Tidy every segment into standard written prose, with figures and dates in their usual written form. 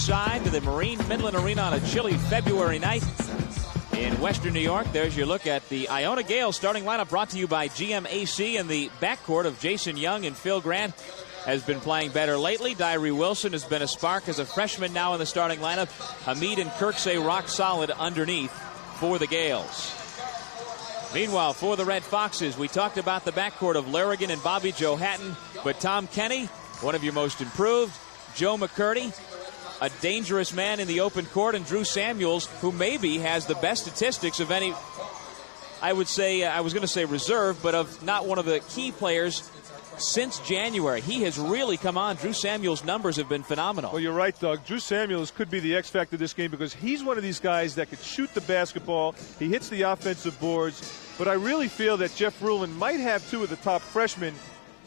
Side to the Marine Midland Arena on a chilly February night in Western New York. There's your look at the Iona Gales starting lineup, brought to you by GMAC. And the backcourt of Jason Young and Phil Grant has been playing better lately. Diary Wilson has been a spark as a freshman now in the starting lineup. Hamid and Kirksey rock solid underneath for the Gales. Meanwhile, for the Red Foxes, we talked about the backcourt of Larrigan and Bobby Joe Hatton, but Tom Kenny, one of your most improved, Joe McCurdy, a dangerous man in the open court, and Drew Samuels, who maybe has the best statistics of any, I would say, I was going to say reserve, but of not one of the key players since January. He has really come on. Drew Samuels' numbers have been phenomenal. Well, you're right, Doug. Drew Samuels could be the X factor of this game because he's one of these guys that could shoot the basketball. He hits the offensive boards. But I really feel that Jeff Ruland might have two of the top freshmen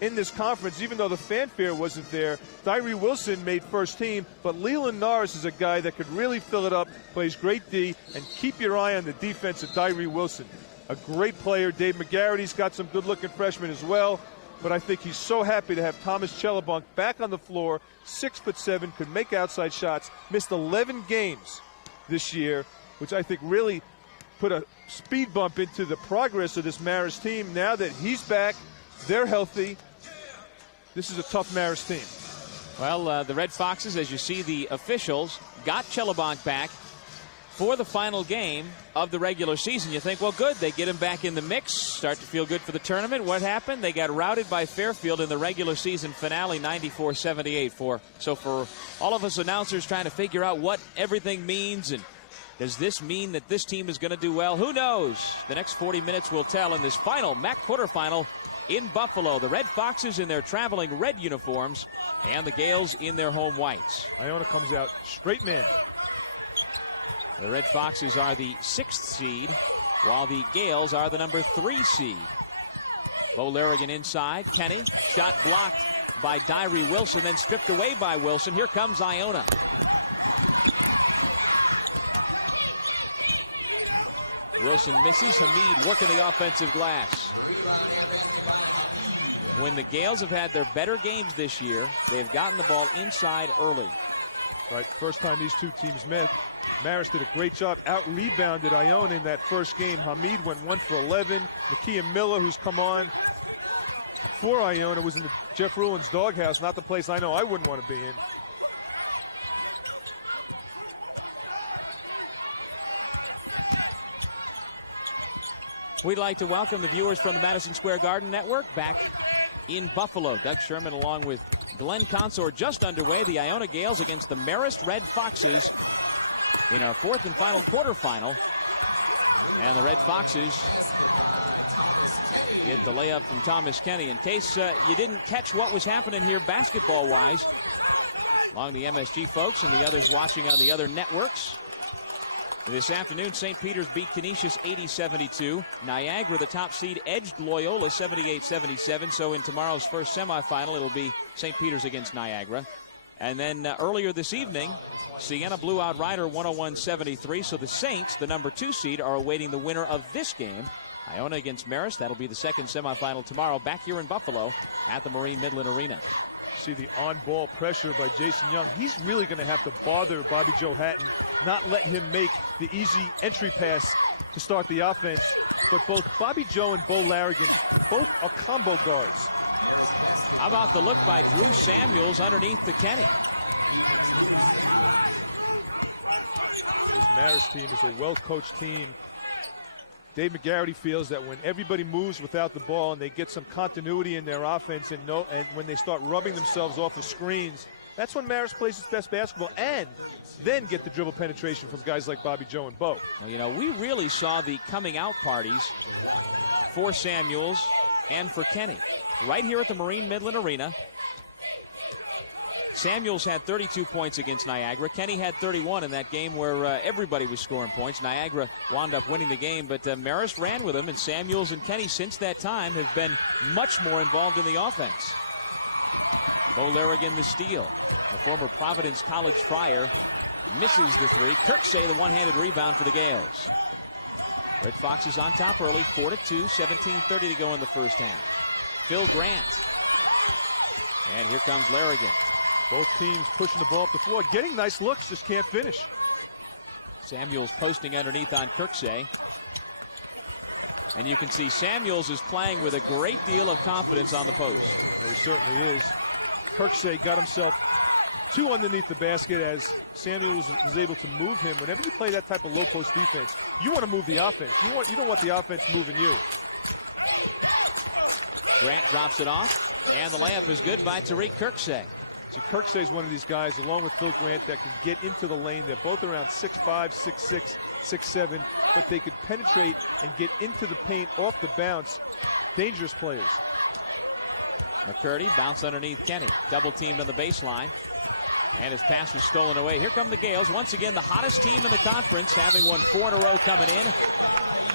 in this conference, even though the fanfare wasn't there. Diary Wilson made first team, but Leland Norris is a guy that could really fill it up, plays great D, and keep your eye on the defense of Diary Wilson. A great player. Dave McGarrity's got some good-looking freshmen as well. But I think he's so happy to have Thomas Chelabunk back on the floor, 6'7", could make outside shots, missed 11 games this year, which I think really put a speed bump into the progress of this Marist team. Now that he's back, they're healthy. This is a tough Marist team. Well, the Red Foxes, as you see the officials, got Chelabunk back for the final game of the regular season. You think, well, good, they get him back in the mix, start to feel good for the tournament. What happened? They got routed by Fairfield in the regular season finale, 94-78. So for all of us announcers trying to figure out what everything means, and does this mean that this team is going to do well? Who knows? The next 40 minutes will tell in this final MAAC quarterfinal in Buffalo. The Red Foxes in their traveling red uniforms and the Gales in their home whites. Iona comes out straight man. The Red Foxes are the 6th seed, while the Gales are the number 3 seed. Bo Larrigan inside. Kenny, shot blocked by Diary Wilson, then stripped away by Wilson. Here comes Iona. Wilson misses. Hamid working the offensive glass. When the Gales have had their better games this year, they've gotten the ball inside early. Right, first time these two teams met. Marist did a great job, out-rebounded Iona in that first game. Hamid went 1 for 11. Nakia Miller, who's come on for Iona, was in Jeff Ruland's doghouse, not the place I know I wouldn't want to be in. We'd like to welcome the viewers from the Madison Square Garden Network back in Buffalo. Doug Sherman along with Glenn Consor just underway. The Iona Gales against the Marist Red Foxes in our 4th and final quarterfinal. And the Red Foxes get the layup from Thomas Kenny. In case you didn't catch what was happening here basketball-wise, along the MSG folks and the others watching on the other networks, this afternoon, St. Peter's beat Canisius 80-72. Niagara, the top seed, edged Loyola 78-77. So in tomorrow's first semifinal, it'll be St. Peter's against Niagara. And then earlier this evening, Siena blew out Rider 101-73. So the Saints, the number 2 seed, are awaiting the winner of this game. Iona against Marist. That'll be the second semifinal tomorrow back here in Buffalo at the Marine Midland Arena. See the on-ball pressure by Jason Young. He's really going to have to bother Bobby Joe Hatton, not let him make the easy entry pass to start the offense. But both Bobby Joe and Bo Larrigan, both are combo guards. How about the look by Drew Samuels underneath the Kenny? This Marist team is a well-coached team. Dave McGarrity feels that when everybody moves without the ball and they get some continuity in their offense and when they start rubbing themselves off of screens, that's when Marist plays its best basketball, and then get the dribble penetration from guys like Bobby Joe and Bo. Well, you know, we really saw the coming out parties for Samuels and for Kenny right here at the Marine Midland Arena. Samuels had 32 points against Niagara. Kenny had 31 in that game where everybody was scoring points. Niagara wound up winning the game, but Marist ran with him, and Samuels and Kenny since that time have been much more involved in the offense. Bo Larrigan the steal. The former Providence College Friar misses the three. Kirksey the one-handed rebound for the Gales. Red Foxes on top early, 4-2, 17:30 to go in the first half. Phil Grant. And here comes Larrigan. Both teams pushing the ball up the floor, getting nice looks, just can't finish. Samuels posting underneath on Kirksey. And you can see Samuels is playing with a great deal of confidence on the post. Well, he certainly is. Kirksey got himself 2 underneath the basket as Samuels was able to move him. Whenever you play that type of low post defense, you want to move the offense. You don't want the offense moving you. Grant drops it off, and the layup is good by Tariq Kirksey. So Kirksey is one of these guys, along with Phil Grant, that can get into the lane. They're both around 6'5", 6'6", 6'7", but they could penetrate and get into the paint off the bounce. Dangerous players. McCurdy bounce underneath Kenny. Double teamed on the baseline. And his pass was stolen away. Here come the Gales. Once again, the hottest team in the conference, having won 4 in a row coming in.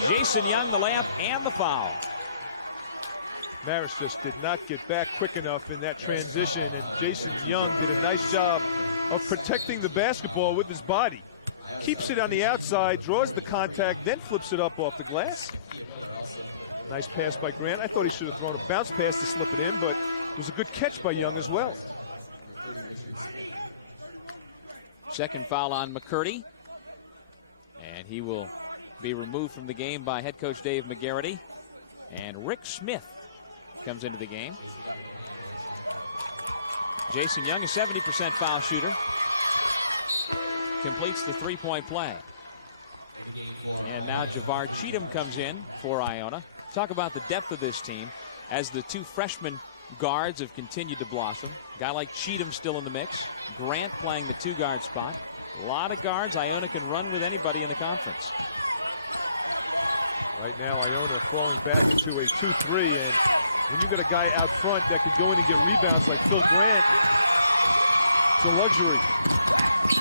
Jason Young, the layup and the foul. Marist just did not get back quick enough in that transition, and Jason Young did a nice job of protecting the basketball with his body. Keeps it on the outside, draws the contact, then flips it up off the glass. Nice pass by Grant. I thought he should have thrown a bounce pass to slip it in, but it was a good catch by Young as well. Second foul on McCurdy. And he will be removed from the game by head coach Dave McGarity. And Rick Smith comes into the game. Jason Young, a 70% foul shooter, completes the three-point play. And now Javar Cheatham comes in for Iona. Talk about the depth of this team as the 2 freshman guards have continued to blossom. A guy like Cheatham still in the mix. Grant playing the 2-guard spot. A lot of guards. Iona can run with anybody in the conference. Right now, Iona falling back into a 2-3, and when you've got a guy out front that could go in and get rebounds like Phil Grant, it's a luxury.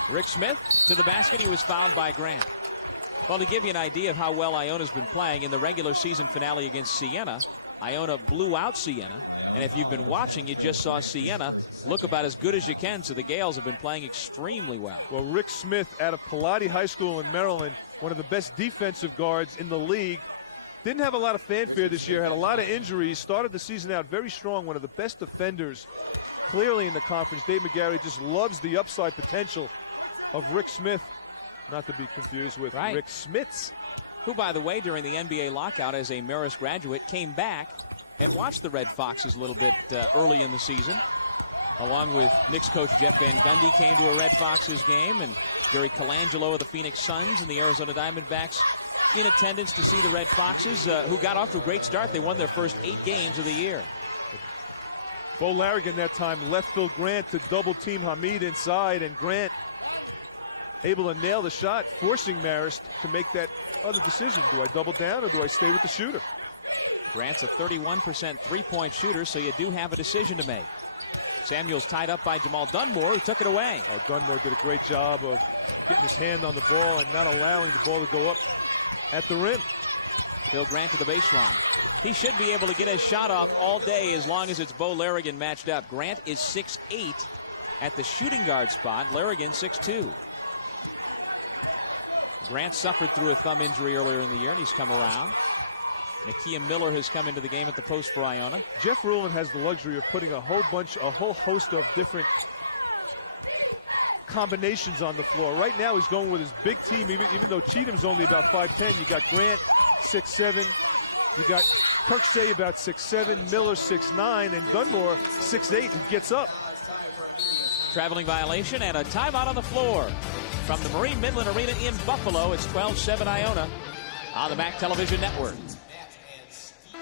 Rick Smith to the basket. He was fouled by Grant. Well, to give you an idea of how well Iona's been playing, in the regular season finale against Siena, Iona blew out Siena. And if you've been watching, you just saw Siena look about as good as you can. So the Gales have been playing extremely well. Well, Rick Smith out of Pilate High School in Maryland, one of the best defensive guards in the league. Didn't have a lot of fanfare this year, had a lot of injuries, started the season out very strong, one of the best defenders clearly in the conference. Dave McGarry just loves the upside potential of Rick Smith, not to be confused with Rick Smits. Who, by the way, during the NBA lockout as a Marist graduate, came back and watched the Red Foxes a little bit early in the season. Along with Knicks coach Jeff Van Gundy came to a Red Foxes game, and Gary Colangelo of the Phoenix Suns and the Arizona Diamondbacks in attendance to see the Red Foxes, who got off to a great start. They won their first 8 games of the year. Bo Larrigan that time left Phil Grant to double team Hamid inside, and Grant able to nail the shot, forcing Marist to make that other decision. Do I double down or do I stay with the shooter? Grant's a 31% three-point shooter, so you do have a decision to make. Samuels tied up by Jamal Dunmore, who took it away. Oh, Dunmore did a great job of getting his hand on the ball and not allowing the ball to go up at the rim. Phil Grant to the baseline. He should be able to get his shot off all day as long as it's Bo Larrigan matched up. Grant is 6'8" at the shooting guard spot. Larrigan 6'2". Grant suffered through a thumb injury earlier in the year, and he's come around. Nakia Miller has come into the game at the post for Iona. Jeff Rulin has the luxury of putting a whole host of different combinations on the floor. Right now he's going with his big team, even though Cheatham's only about 5'10". You got Grant 6'7". You got Kirksey about 6'7", Miller 6'9", and Dunmore 6'8", who gets up. Traveling violation and a timeout on the floor. From the Marine Midland Arena in Buffalo, it's 12-7 Iona on the MAAC Television Network.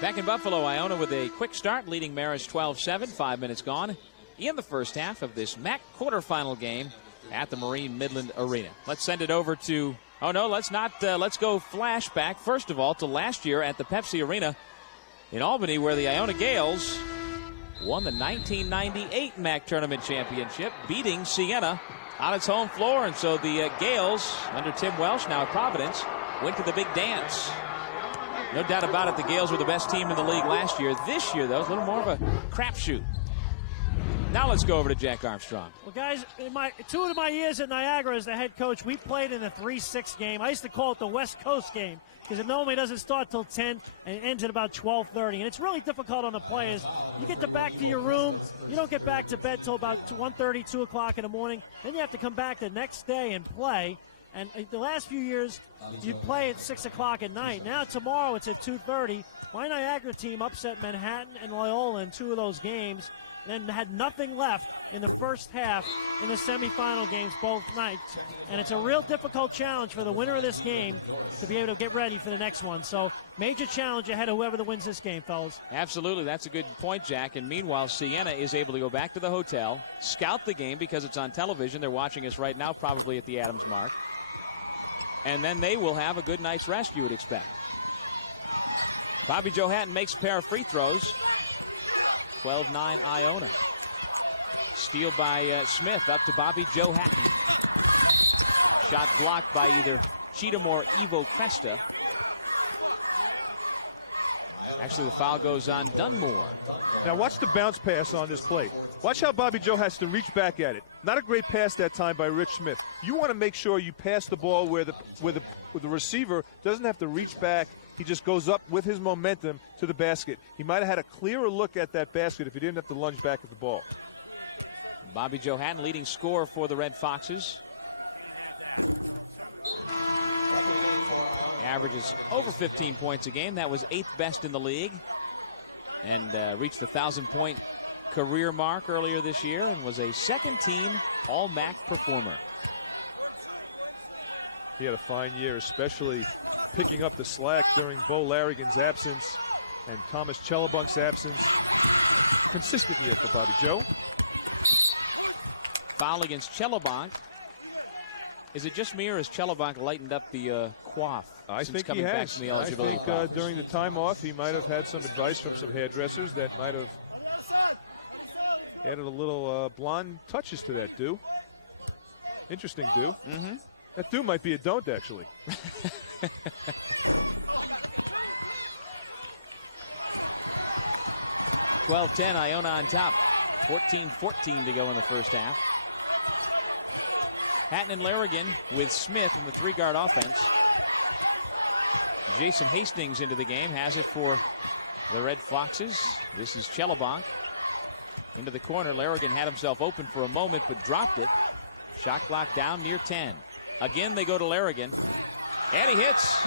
Back in Buffalo, Iona with a quick start, leading Marist 12-7, 5 minutes gone in the first half of this MAAC quarterfinal game at the Marine Midland Arena. Let's send it over to, oh no, let's not, let's go flashback, first of all, to last year at the Pepsi Arena in Albany, where the Iona Gales won the 1998 MAAC Tournament Championship, beating Siena on its home floor. And so the Gales, under Tim Welsh, now at Providence, went to the big dance. No doubt about it, the Gales were the best team in the league last year. This year, though, it's a little more of a crapshoot. Now let's go over to Jack Armstrong. Well, guys, in two of my years at Niagara as the head coach, we played in a 3-6 game. I used to call it the West Coast game because it normally doesn't start till 10 and it ends at about 12:30. And it's really difficult on the players. You get back to your room. You don't get back to bed till about 1:30, 2 o'clock in the morning. Then you have to come back the next day and play. And the last few years, you'd play at 6 o'clock at night. Now tomorrow it's at 2:30. My Niagara team upset Manhattan and Loyola in 2 of those games, and had nothing left in the first half in the semifinal games both nights. And it's a real difficult challenge for the winner of this game to be able to get ready for the next one. So major challenge ahead of whoever wins this game, fellas. Absolutely. That's a good point, Jack. And meanwhile, Siena is able to go back to the hotel, scout the game because it's on television. They're watching us right now, probably at the Adams Mark. And then they will have a good night's rest, you would expect. Bobby Joe Hatton makes a pair of free throws. 12-9 Iona. Steal by Smith up to Bobby Joe Hatton. Shot blocked by either Cheatham or Ivo Cresta. Actually, the foul goes on Dunmore. Now watch the bounce pass on this play. Watch how Bobby Joe has to reach back at it. Not a great pass that time by Rich Smith. You want to make sure you pass the ball where the receiver doesn't have to reach back. He just goes up with his momentum to the basket. He might have had a clearer look at that basket if he didn't have to lunge back at the ball. Bobby Joe Hatton, leading scorer for the Red Foxes. Averages over 15 points a game. That was 8th best in the league. And reached the 1,000-point career mark earlier this year and was a second-team All-MAAC performer. He had a fine year, especially picking up the slack during Bo Larrigan's absence and Thomas Chellebunk's absence. Consistent year for Bobby Joe. Foul against Chellebonk. Is it just me or has Chellebonk lightened up the coif? I since think coming he back has. from the eligibility I think during the time off, he might have had some advice from some hairdressers that might have added a little blonde touches to that do. Interesting do. Mm-hmm. That do might be a don't, actually. 12-10, Iona on top. 14-14 to go in the first half. Hatton and Larrigan with Smith in the 3-guard offense. Jason Hastings into the game, has it for the Red Foxes. This is Chellebuonk. Into the corner, Larrigan had himself open for a moment but dropped it. Shot clock down near 10. Again, they go to Larrigan. And he hits.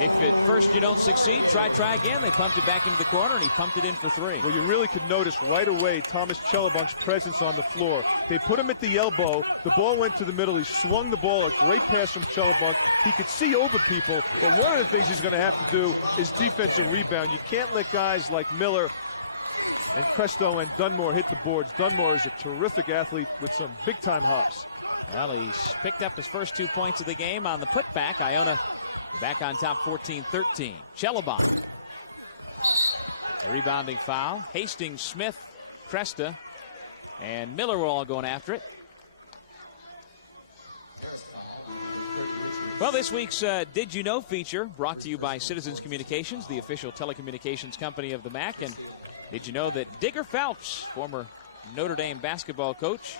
If at first you don't succeed, try again. They pumped it back into the corner, and he pumped it in for 3. Well, you really could notice right away Thomas Chellebunk's presence on the floor. They put him at the elbow. The ball went to the middle. He swung the ball. A great pass from Chellebunk. He could see over people, but one of the things he's going to have to do is defensive rebound. You can't let guys like Miller and Cresto and Dunmore hit the boards. Dunmore is a terrific athlete with some big-time hops. Well, he's picked up his first 2 points of the game on the putback. Iona back on top 14-13. Chellebuonk. A rebounding foul. Hastings, Smith, Cresta, and Miller were all going after it. Well, this week's Did You Know feature brought to you by Citizens Communications, the official telecommunications company of the MAAC. And did you know that Digger Phelps, former Notre Dame basketball coach,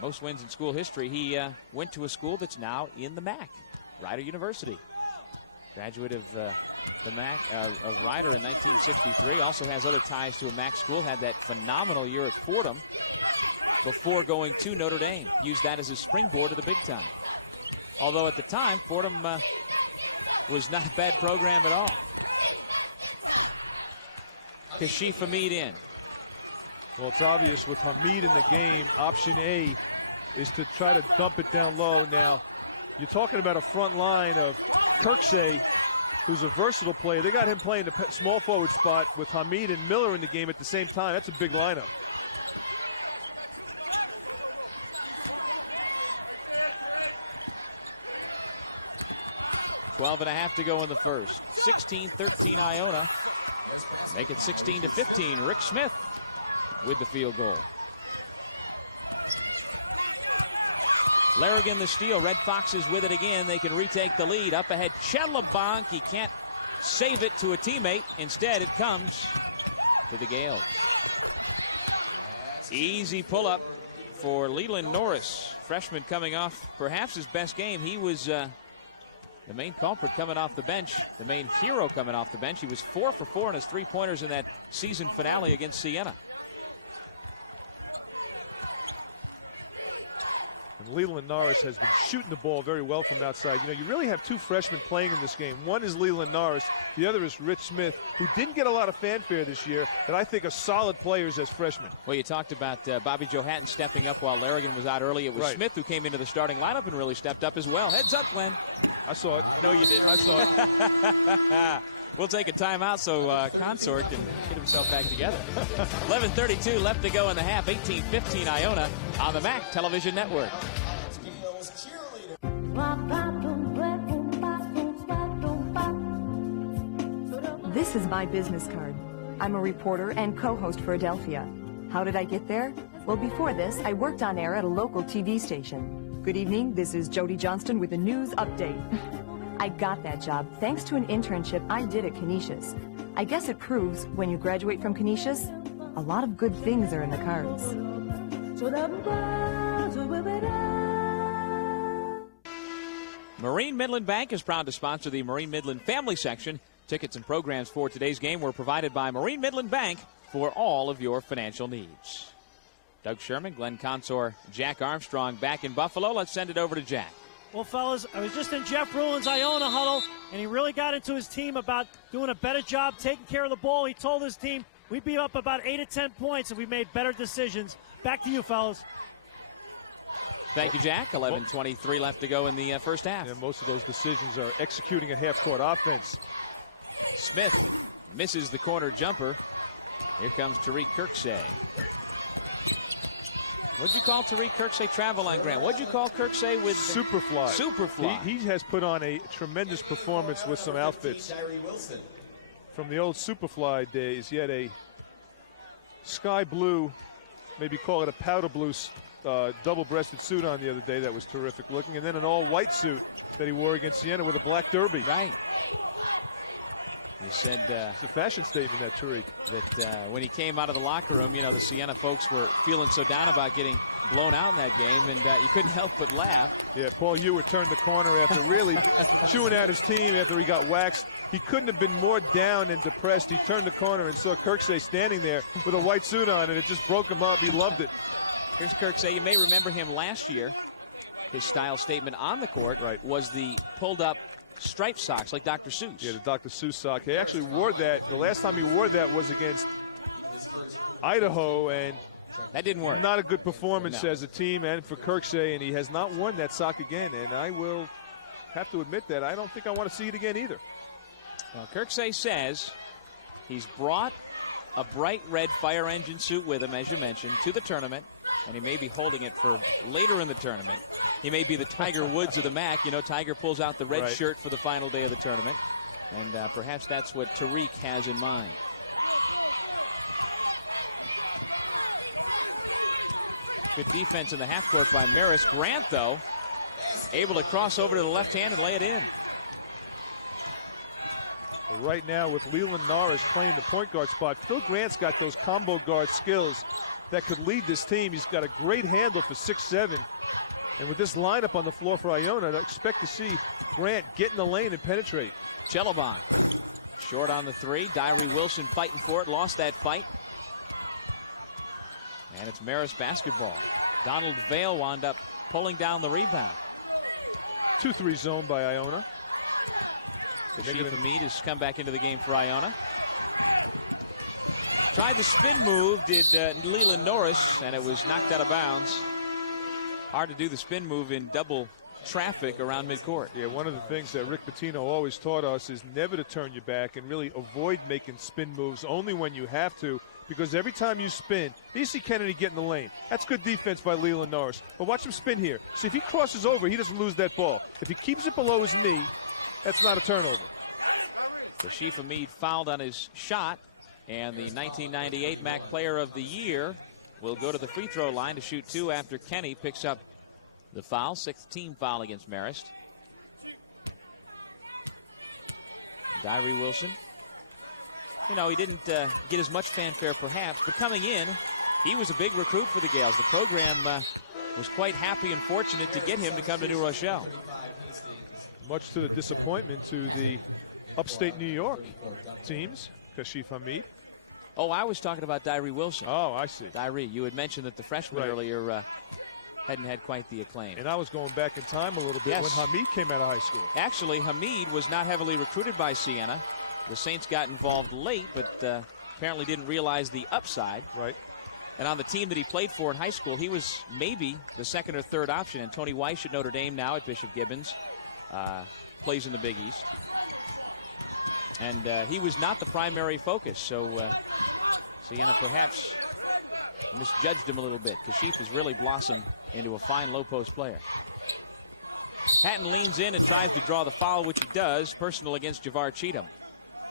most wins in school history, he went to a school that's now in the MAAC, Rider University. Graduate of the MAAC, of Rider in 1963. Also has other ties to a MAAC school. Had that phenomenal year at Fordham before going to Notre Dame. Used that as a springboard to the big time. Although at the time, Fordham was not a bad program at all. Kashif Hamid in. Well, it's obvious with Hamid in the game, option A is to try to dump it down low. Now, you're talking about a front line of Kirksey, who's a versatile player. They got him playing the small forward spot with Hamid and Miller in the game at the same time. That's a big lineup. Twelve and a half to go in the first. 16-13 Iona. Make it 16-15. Rick Smith with the field goal. Larrigan the steal. Red Foxes with it again. They can retake the lead. Up ahead, Chellebuonk. He can't save it to a teammate. Instead, it comes to the Gales. Easy pull-up for Leland Norris, freshman coming off perhaps his best game. He was the main culprit coming off the bench, the main hero coming off the bench. He was 4 for 4 on his three-pointers in that season finale against Siena. And Leland Norris has been shooting the ball very well from outside. You know, you really have two freshmen playing in this game. One is Leland Norris. The other is Rich Smith, who didn't get a lot of fanfare this year, that I think are solid players as freshmen. Well, you talked about Bobby Joe Hatton stepping up while Larrigan was out early. It was Smith who came into the starting lineup and really stepped up as well. Heads up, Glenn. I saw it. No, you didn't. I saw it. We'll take a timeout so Consort can get himself back together. 11:32 left to go in the half. 18-15 Iona on the MAAC Television Network. This is my business card. I'm a reporter and co-host for Adelphia. How did I get there? Well, before this, I worked on air at a local TV station. Good evening, this is Jody Johnston with a news update. I got that job thanks to an internship I did at Canisius. I guess it proves when you graduate from Canisius, a lot of good things are in the cards. Marine Midland Bank is proud to sponsor the Marine Midland Family Section. Tickets and programs for today's game were provided by Marine Midland Bank for all of your financial needs. Doug Sherman, Glenn Consor, Jack Armstrong back in Buffalo. Let's send it over to Jack. Well, fellas, I was just in Jeff Rulin's Iona huddle, and he really got into his team about doing a better job taking care of the ball. He told his team, we'd be up about 8 to 10 points if we made better decisions. Back to you, fellas. Thank you, Jack. 11:23 left to go in the first half. And most of those decisions are executing a half-court offense. Smith misses the corner jumper. Here comes Tariq Kirksey. What'd you call Tariq Kirksey? Travel line, Grant. What'd you call Kirksey with Superfly? Superfly. He has put on a tremendous performance with some outfits. From the old Superfly days, he had a sky blue, maybe call it a powder blue, double-breasted suit on the other day that was terrific looking, and then an all-white suit that he wore against Siena with a black derby. Right. You said it's a fashion statement, that Tariq. That when he came out of the locker room, you know, the Siena folks were feeling so down about getting blown out in that game, and you couldn't help but laugh. Yeah, Paul Ewart turned the corner after really chewing out his team after he got waxed. He couldn't have been more down and depressed. He turned the corner and saw Kirksey standing there with a white suit on, and it just broke him up. He loved it. Here's Kirksey. You may remember him last year. His style statement on the court was the pulled-up striped socks like Dr. Seuss. Yeah, the Dr. Seuss sock. He actually wore that. The last time he wore that was against Idaho, and that didn't work. Not a good performance as a team and for Kirksey, and he has not worn that sock again. And I will have to admit that I don't think I want to see it again either. Well, Kirksey says he's brought a bright red fire engine suit with him, as you mentioned, to the tournament, and he may be holding it for later in the tournament. He may be the Tiger Woods of the MAAC. You know, Tiger pulls out the red shirt for the final day of the tournament, and perhaps that's what Tariq has in mind. Good defense in the half court by Marist. Grant, though, able to cross over to the left hand and lay it in. Right now, with Leland Norris playing the point guard spot, Phil Grant's got those combo guard skills that could lead this team. He's got a great handle for 6'7". And with this lineup on the floor for Iona, I expect to see Grant get in the lane and penetrate. Chelobon short on the three. Diary Wilson fighting for it. Lost that fight. And it's Marist basketball. Donald Vale wound up pulling down the rebound. 2-3 zone by Iona. Kashif Hamid has come back into the game for Iona. Tried the spin move, did Leland Norris, and it was knocked out of bounds. Hard to do the spin move in double traffic around midcourt. Yeah, one of the things that Rick Pitino always taught us is never to turn your back and really avoid making spin moves only when you have to, because every time you spin, you see Kennedy get in the lane. That's good defense by Leland Norris. But watch him spin here. See, if he crosses over, he doesn't lose that ball. If he keeps it below his knee, that's not a turnover. Kashif Hamid fouled on his shot, and the 1998 MAAC Player of the Year will go to the free throw line to shoot two after Kenny picks up the foul. 6th team foul against Marist. Diary Wilson. You know, he didn't get as much fanfare perhaps, but coming in, he was a big recruit for the Gales. The program was quite happy and fortunate to get him to come to New Rochelle. Much to the disappointment to the upstate New York teams, Kashif Hamid. Oh, I was talking about Dyree Wilson. Oh, I see. Dyree, you had mentioned that the freshman earlier hadn't had quite the acclaim. And I was going back in time a little bit when Hamid came out of high school. Actually, Hamid was not heavily recruited by Siena. The Saints got involved late, but apparently didn't realize the upside. Right. And on the team that he played for in high school, he was maybe the second or third option. And Tony Weiss at Notre Dame, now at Bishop Gibbons, plays in the Big East. And he was not the primary focus, so Siena perhaps misjudged him a little bit. Kashif has really blossomed into a fine low-post player. Hatton leans in and tries to draw the foul, which he does. Personal against Javar Cheatham.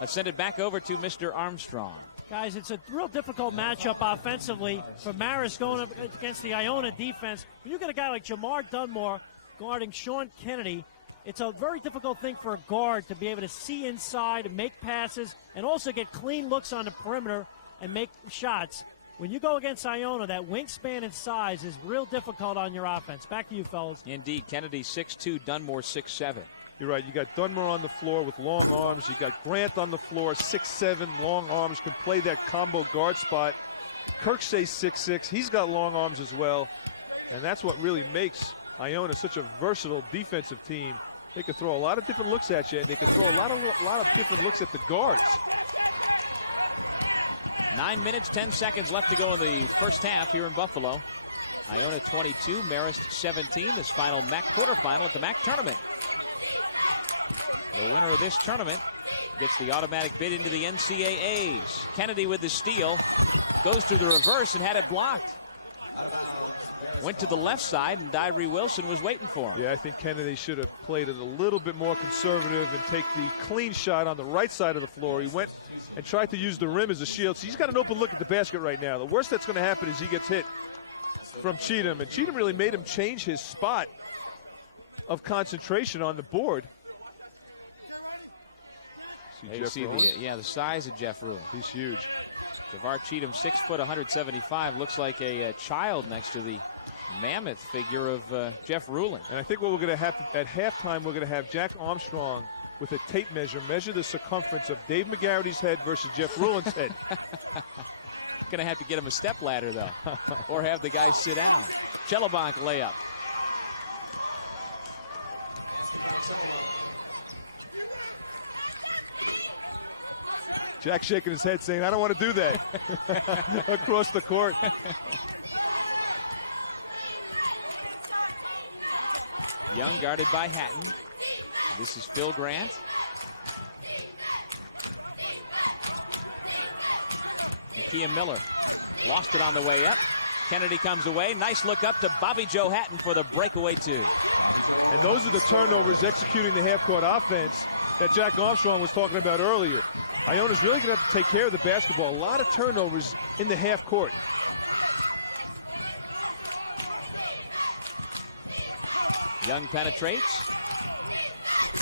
Let's send it back over to Mr. Armstrong. Guys, it's a real difficult matchup offensively for Marist going up against the Iona defense. When you get a guy like Jamar Dunmore guarding Sean Kennedy, it's a very difficult thing for a guard to be able to see inside and make passes and also get clean looks on the perimeter and make shots. When you go against Iona, that wingspan and size is real difficult on your offense. Back to you, fellas. Indeed. Kennedy 6'2", Dunmore 6'7". You're right. You got Dunmore on the floor with long arms. You got Grant on the floor, 6'7", long arms, can play that combo guard spot. Kirksey's 6'6". He's got long arms as well. And that's what really makes Iona such a versatile defensive team. They can throw a lot of different looks at you, and they can throw a lot of different looks at the guards. 9 minutes, 10 seconds left to go in the first half here in Buffalo. Iona 22, Marist 17. This final MAAC quarterfinal at the MAAC tournament. The winner of this tournament gets the automatic bid into the NCAAs. Kennedy with the steal. Goes to the reverse and had it blocked. Went to the left side, and Dyree Wilson was waiting for him. Yeah, I think Kennedy should have played it a little bit more conservative and take the clean shot on the right side of the floor. He went and tried to use the rim as a shield. So he's got an open look at the basket right now. The worst that's going to happen is he gets hit from Cheatham. And Cheatham really made him change his spot of concentration on the board. See the size of Jeff Ruhl. He's huge. Javar Cheatham, 6 foot, 175. Looks like a child next to the mammoth figure of Jeff Ruhlin. And I think what we're going to have at halftime, we're going to have Jack Armstrong with a tape measure the circumference of Dave McGarrity's head versus Jeff Ruhlin's head. Going to have to get him a step ladder, though, or have the guy sit down. Chelobonk layup. Jack shaking his head saying, I don't want to do that. Across the court. Young guarded by Hatton. This is Phil Grant. Nakia Miller lost it on the way up. Kennedy comes away. Nice look up to Bobby Joe Hatton for the breakaway two. And those are the turnovers executing the half-court offense that Jack Armstrong was talking about earlier. Iona's really going to have to take care of the basketball. A lot of turnovers in the half court. Young penetrates.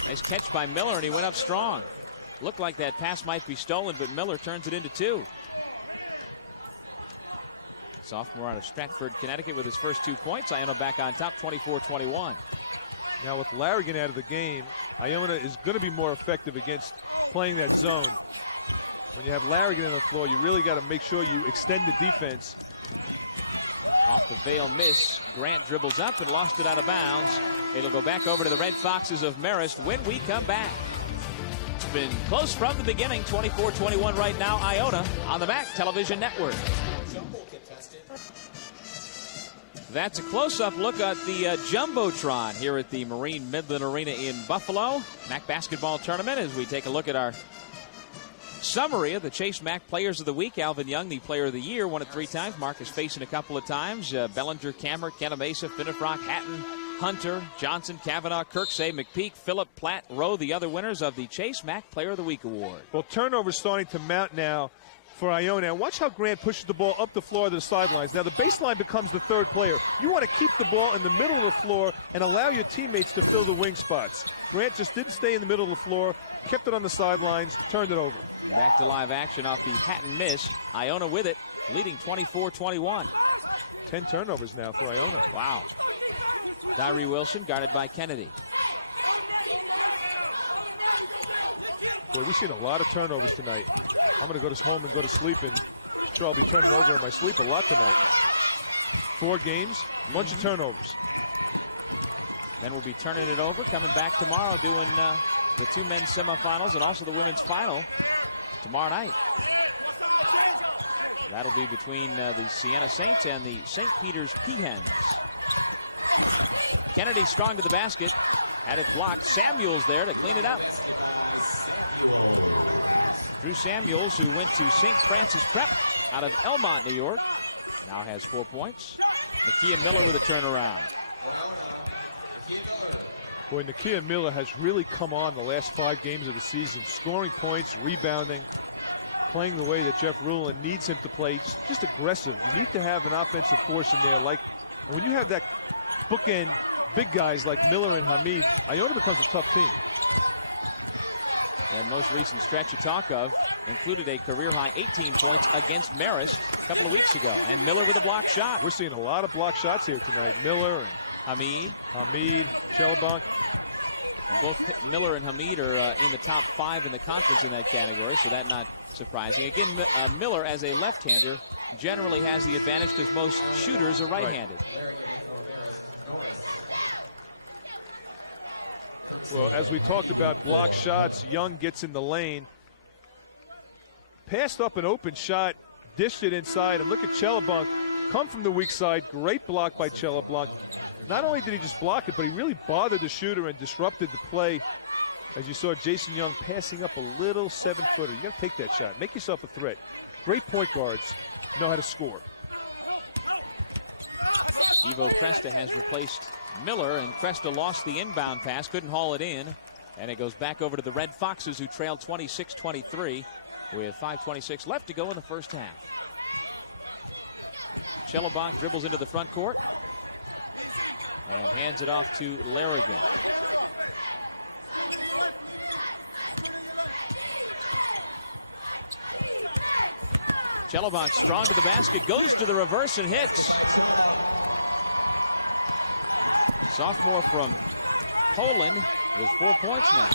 Nice catch by Miller, and he went up strong. Looked like that pass might be stolen, but Miller turns it into two. Sophomore out of Stratford, Connecticut with his first 2 points. Iona back on top, 24-21. Now with Larrigan out of the game, Iona is going to be more effective against playing that zone. When you have Larrigan on the floor, you really got to make sure you extend the defense. Off the veil miss, Grant dribbles up and lost it out of bounds. It'll go back over to the Red Foxes of Marist when we come back. It's been close from the beginning, 24-21 right now, Iona on the MAAC Television Network. That's a close-up look at the Jumbotron here at the Marine Midland Arena in Buffalo. MAAC basketball tournament as we take a look at our summary of the Chase MAAC Players of the Week. Alvin Young, the Player of the Year, won it 3 times. Marcus Faison a couple of times. Bellinger, Kammer, Canamesa, Finnefrock, Hatton, Hunter, Johnson, Kavanaugh, Kirksey, McPeak, Phillip, Platt, Rowe, the other winners of the Chase MAAC Player of the Week award. Well, turnovers starting to mount now for Iona. And watch how Grant pushes the ball up the floor to the sidelines. Now the baseline becomes the third player. You want to keep the ball in the middle of the floor and allow your teammates to fill the wing spots. Grant just didn't stay in the middle of the floor, kept it on the sidelines, turned it over. Back to live action off the Hatton miss. Iona with it. leading 24-21. 10 turnovers now for Iona. Wow. Tyree Wilson guarded by Kennedy. Boy, we've seen a lot of turnovers tonight. I'm going to go home and go to sleep, and I'm sure I'll be turning over in my sleep a lot tonight. 4 games, bunch of turnovers. Then we'll be turning it over, coming back tomorrow, doing the 2 men's semifinals and also the women's final tomorrow night. That'll be between the Siena Saints and the St. Peter's Peahens. Kennedy strong to the basket. Had it blocked. Samuels there to clean it up. Drew Samuels, who went to St. Francis Prep out of Elmont, New York, now has 4 points. Nakia Miller with a turnaround. Boy, Nakia Miller has really come on the last 5 games of the season, scoring points, rebounding, playing the way that Jeff Rulin needs him to play, just aggressive. You need to have an offensive force in there. And when you have that bookend big guys like Miller and Hamid, Iona becomes a tough team. That most recent stretch you talk of included a career-high 18 points against Marist a couple of weeks ago. And Miller with a block shot. We're seeing a lot of block shots here tonight. Miller and Hamid, Chelabunk. And both Miller and Hamid are in the top 5 in the conference in that category, so that's not surprising. Again, Miller, as a left-hander, generally has the advantage because most shooters are right-handed. Well, as we talked about block shots, Young gets in the lane. Passed up an open shot, dished it inside, and look at Chelabunk come from the weak side. Great block by Chelabunk. Not only did he just block it, but he really bothered the shooter and disrupted the play. As you saw Jason Young passing up a little 7-footer. You got to take that shot. Make yourself a threat. Great point guards know how to score. Ivo Cresta has replaced Miller, and Cresta lost the inbound pass, couldn't haul it in, and it goes back over to the Red Foxes, who trailed 26-23 with 5:26 left to go in the first half. Chelabunk dribbles into the front court and hands it off to Larrigan. Chelabunk strong to the basket, goes to the reverse and hits. Sophomore from Poland with 4 points now.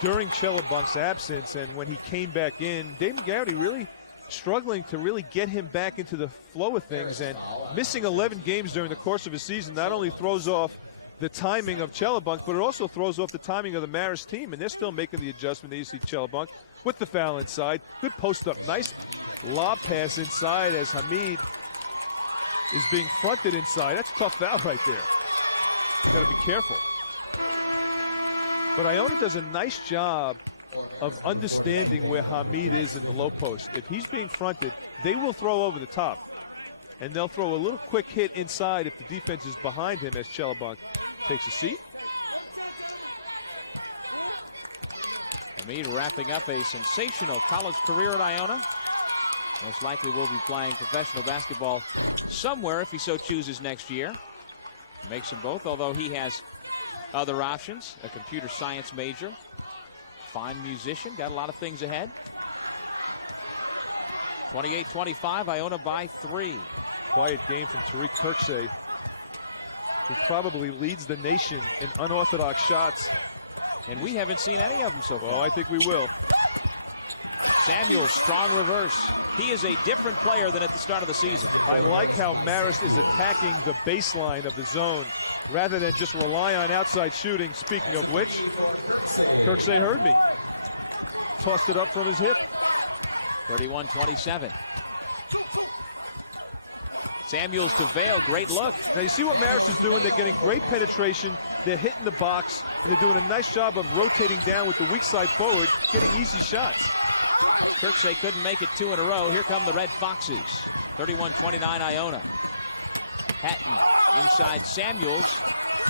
During Chelabunk's absence and when he came back in, Dave McGarity really struggling to really get him back into the flow of things, and missing 11 games during the course of his season not only throws off the timing of Chelabunk, but it also throws off the timing of the Marist team, and they're still making the adjustment. You see Chelabunk with the foul inside. Good post up. Nice lob pass inside as Hamid is being fronted inside. That's a tough foul right there. You got to be careful. But Iona does a nice job of understanding where Hamid is in the low post. If he's being fronted, they will throw over the top. And they'll throw a little quick hit inside if the defense is behind him as Chelabunk takes a seat. Hamid wrapping up a sensational college career at Iona. Most likely will be playing professional basketball somewhere if he so chooses next year. Makes them both, although he has other options. A computer science major. Fine musician. Got a lot of things ahead. 28-25, Iona by 3. Quiet game from Tariq Kirksey, who probably leads the nation in unorthodox shots. And we haven't seen any of them so far. Well, I think we will. Samuels, strong reverse. He is a different player than at the start of the season. I like how Marist is attacking the baseline of the zone rather than just rely on outside shooting. Speaking of which, Kirksey heard me. Tossed it up from his hip. 31-27. Samuels to Vail, great look. Now you see what Marist is doing. They're getting great penetration. They're hitting the box, and they're doing a nice job of rotating down with the weak side forward, getting easy shots. Kirksey couldn't make it 2 in a row. Here come the Red Foxes. 31-29 Iona. Hatton inside Samuels.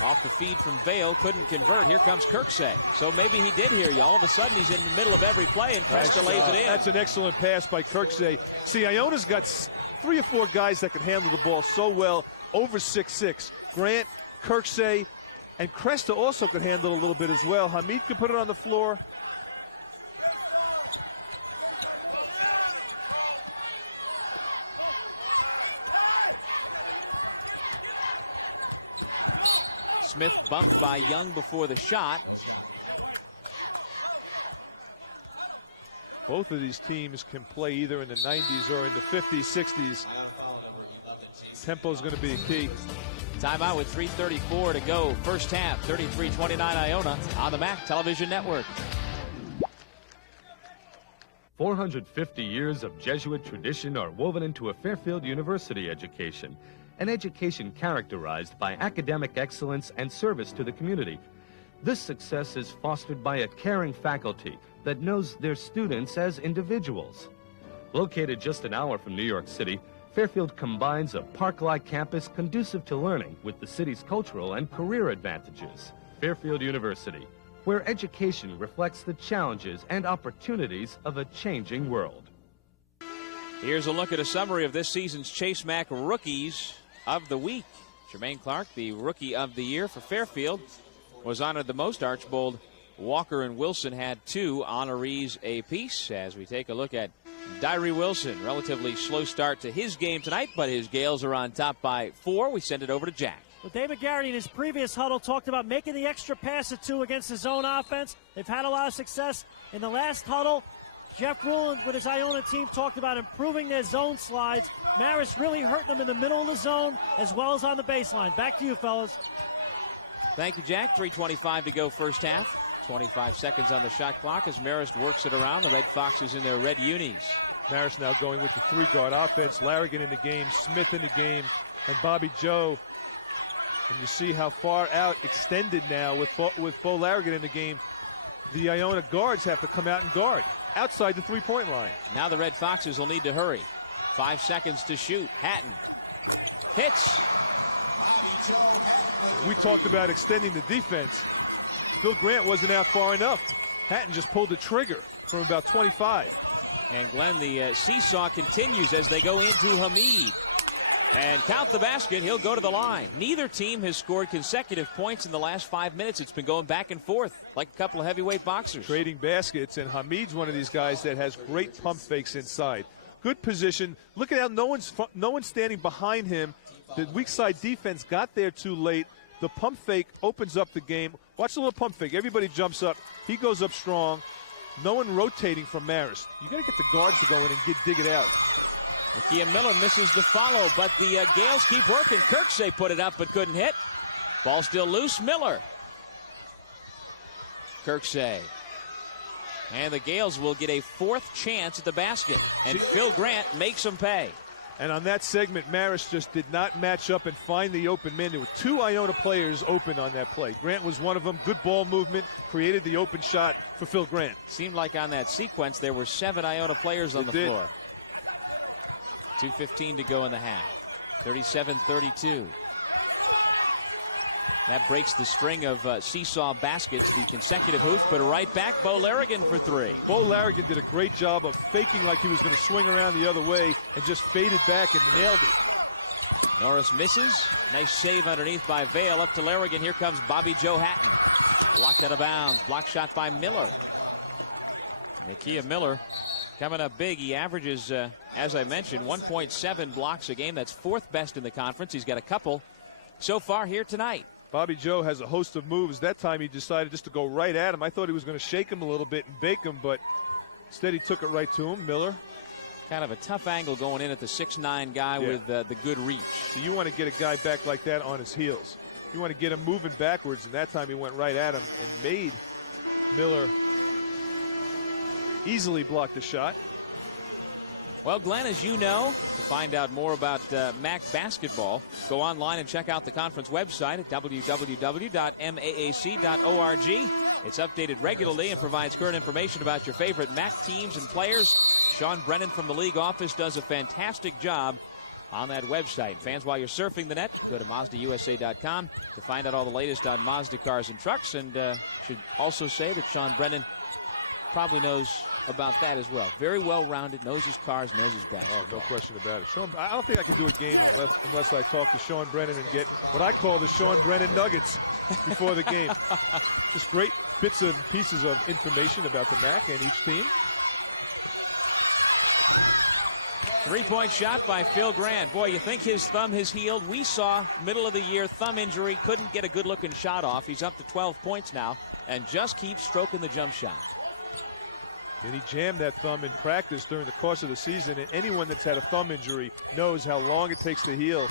Off the feed from Vail, couldn't convert. Here comes Kirksey. So maybe he did hear you. All of a sudden, he's in the middle of every play, and Cresta lays it in. That's an excellent pass by Kirksey. See, Iona's got 3 or 4 guys that can handle the ball so well, over 6'6". Grant, Kirksey, and Cresta also could handle it a little bit as well. Hamid could put it on the floor. Smith bumped by Young before the shot. Both of these teams can play either in the 90s or in the 50s, 60s. Tempo is going to be key. Timeout with 3:34 to go. First half, 33-29 Iona on the MAAC Television Network. 450 years of Jesuit tradition are woven into a Fairfield University education, an education characterized by academic excellence and service to the community. This success is fostered by a caring faculty that knows their students as individuals. Located just an hour from New York City, Fairfield combines a park-like campus conducive to learning with the city's cultural and career advantages. Fairfield University, where education reflects the challenges and opportunities of a changing world. Here's a look at a summary of this season's Chase MAAC Rookies of the Week. Jermaine Clark, the Rookie of the Year for Fairfield, was honored the most. Archbold, Walker, and Wilson had 2 honorees apiece. As we take a look at Diary Wilson, relatively slow start to his game tonight, but his Gales are on top by 4. We send it over to Jack. Well, David Garrity in his previous huddle talked about making the extra pass or 2 against his own offense. They've had a lot of success. In the last huddle, Jeff Ruland with his Iona team talked about improving their zone slides. Marist really hurting them in the middle of the zone as well as on the baseline. Back to you, fellas. Thank you, Jack. 3:25 to go first half. 25 seconds on the shot clock as Marist works it around. The Red Foxes in their red unis. Marist now going with the 3-guard offense. Larrigan in the game, Smith in the game, and Bobby Joe. And you see how far out extended now with Bo Larrigan in the game. The Iona guards have to come out and guard outside the 3-point line. Now the Red Foxes will need to hurry. 5 seconds to shoot. Hatton hits. We talked about extending the defense. Phil Grant wasn't out far enough. Hatton just pulled the trigger from about 25. And Glenn, the seesaw continues as they go into Hamid. And count the basket, he'll go to the line. Neither team has scored consecutive points in the last 5 minutes. It's been going back and forth like a couple of heavyweight boxers. Trading baskets, and Hamid's one of these guys that has great pump fakes inside. Good position. Look at how no one's standing behind him. The weak side defense got there too late. The pump fake opens up the game. Watch the little pump fake. Everybody jumps up. He goes up strong. No one rotating from Marist. You got to get the guards to go in and dig it out. Nakia Miller misses the follow, but the Gales keep working. Kirksey put it up but couldn't hit. Ball still loose. Miller. Kirksey. And the Gales will get a 4th chance at the basket. And Phil Grant makes them pay. And on that segment, Marist just did not match up and find the open man. There were 2 Iona players open on that play. Grant was one of them. Good ball movement. Created the open shot for Phil Grant. Seemed like on that sequence there were 7 Iona players on the floor. 2:15 to go in the half. 37-32. That breaks the string of seesaw baskets, the consecutive hoops, but right back, Bo Larrigan for 3. Bo Larrigan did a great job of faking like he was going to swing around the other way and just faded back and nailed it. Norris misses. Nice save underneath by Vale. Up to Larrigan. Here comes Bobby Joe Hatton. Blocked out of bounds. Block shot by Miller. Nakia Miller coming up big. He averages, as I mentioned, 1.7 blocks a game. That's 4th best in the conference. He's got a couple so far here tonight. Bobby Joe has a host of moves. That time he decided just to go right at him. I thought he was going to shake him a little bit and bake him, but instead he took it right to him. Miller. Kind of a tough angle going in at the 6'9" guy with the good reach. So you want to get a guy back like that on his heels. You want to get him moving backwards, and that time he went right at him and made Miller easily block the shot. Well, Glenn, as you know, to find out more about MAAC basketball, go online and check out the conference website at www.maac.org. It's updated regularly and provides current information about your favorite MAAC teams and players. Sean Brennan from the league office does a fantastic job on that website. Fans, while you're surfing the net, go to MazdaUSA.com to find out all the latest on Mazda cars and trucks. And should also say that Sean Brennan probably knows about that as well. Very well-rounded, knows his cars, knows his basketball. Oh, no question about it. I don't think I can do a game unless I talk to Sean Brennan and get what I call the Sean Brennan nuggets before the game. Just great bits and pieces of information about the MAAC and each team. Three-point shot by Phil Grant. Boy, you think his thumb has healed. We saw middle of the year thumb injury, couldn't get a good-looking shot off. He's up to 12 points now and just keeps stroking the jump shot. And he jammed that thumb in practice during the course of the season, and anyone that's had a thumb injury knows how long it takes to heal.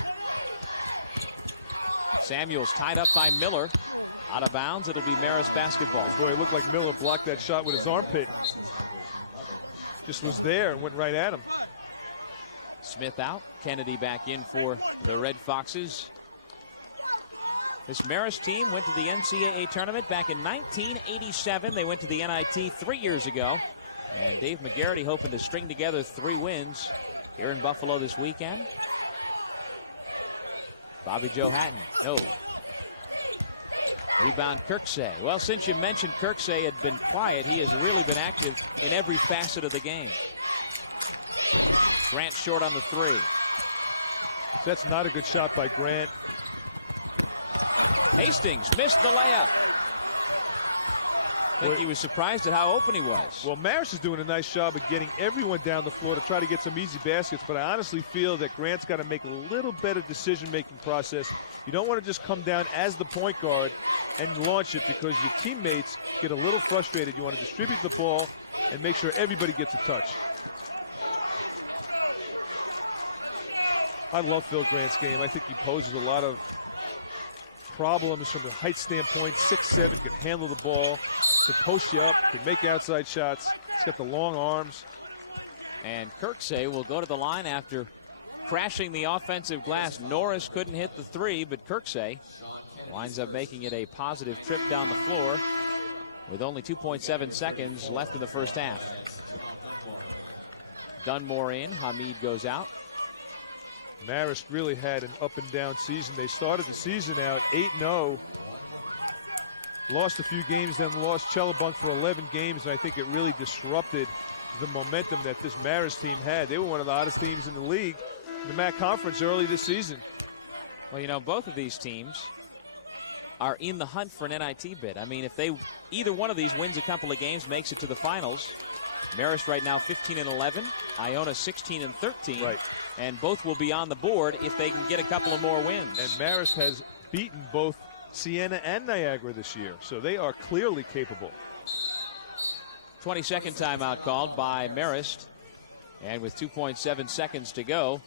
Samuels tied up by Miller. Out of bounds, it'll be Marist basketball. Boy, it looked like Miller blocked that shot with his armpit. Just was there and went right at him. Smith out, Kennedy back in for the Red Foxes. This Marist team went to the NCAA tournament back in 1987. They went to the NIT 3 years ago. And Dave McGarity hoping to string together 3 wins here in Buffalo this weekend. Bobby Joe Hatton, no. Rebound Kirksey. Well, since you mentioned Kirksey had been quiet, he has really been active in every facet of the game. Grant short on the 3. That's not a good shot by Grant. Hastings missed the layup. I think he was surprised at how open he was. Well, Marist is doing a nice job of getting everyone down the floor to try to get some easy baskets, but I honestly feel that Grant's got to make a little better decision-making process. You don't want to just come down as the point guard and launch it because your teammates get a little frustrated. You want to distribute the ball and make sure everybody gets a touch. I love Phil Grant's game. I think he poses a lot of problems from the height standpoint. 6'7", can handle the ball, can post you up, can make outside shots. He's got the long arms. And Kirksey will go to the line after crashing the offensive glass. Norris couldn't hit the 3, but Kirksey winds up making it a positive trip down the floor with only 2.7 seconds left in the first half. Dunmore in, Hamid goes out. Marist really had an up-and-down season. They started the season out 8-0. Lost a few games, then lost Chelabunk for 11 games, and I think it really disrupted the momentum that this Marist team had. They were one of the hottest teams in the league in the MAAC conference early this season. Well, you know, both of these teams are in the hunt for an NIT bid. I mean, if either one of these wins a couple of games, makes it to the finals. Marist right now 15-11, Iona 16-13. Right. And both will be on the board if they can get a couple of more wins. And Marist has beaten both Siena and Niagara this year, so they are clearly capable. 22nd timeout called by Marist. And with 2.7 seconds to go,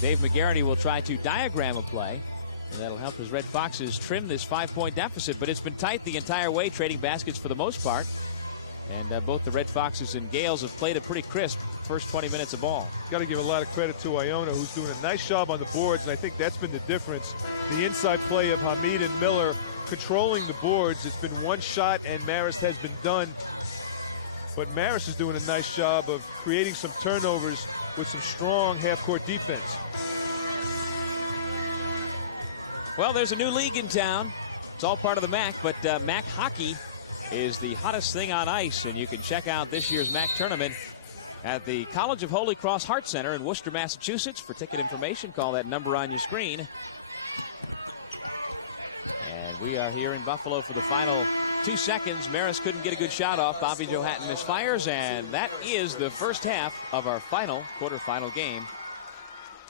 Dave McGarity will try to diagram a play. And that'll help his Red Foxes trim this 5-point deficit. But it's been tight the entire way, trading baskets for the most part. And both the Red Foxes and Gales have played a pretty crisp first 20 minutes of ball. Got to give a lot of credit to Iona, who's doing a nice job on the boards, and I think that's been the difference. The inside play of Hamid and Miller controlling the boards. It's been one shot, and Marist has been done. But Marist is doing a nice job of creating some turnovers with some strong half-court defense. Well, there's a new league in town. It's all part of the MAAC, but MAAC hockey is the hottest thing on ice, and you can check out this year's MAAC tournament at the College of Holy Cross Heart Center in Worcester, Massachusetts. For ticket information, call that number on your screen. And we are here in Buffalo for the final 2 seconds. Marist couldn't get a good shot off. Bobby Joe Hatton misfires, and that is the first half of our final quarterfinal game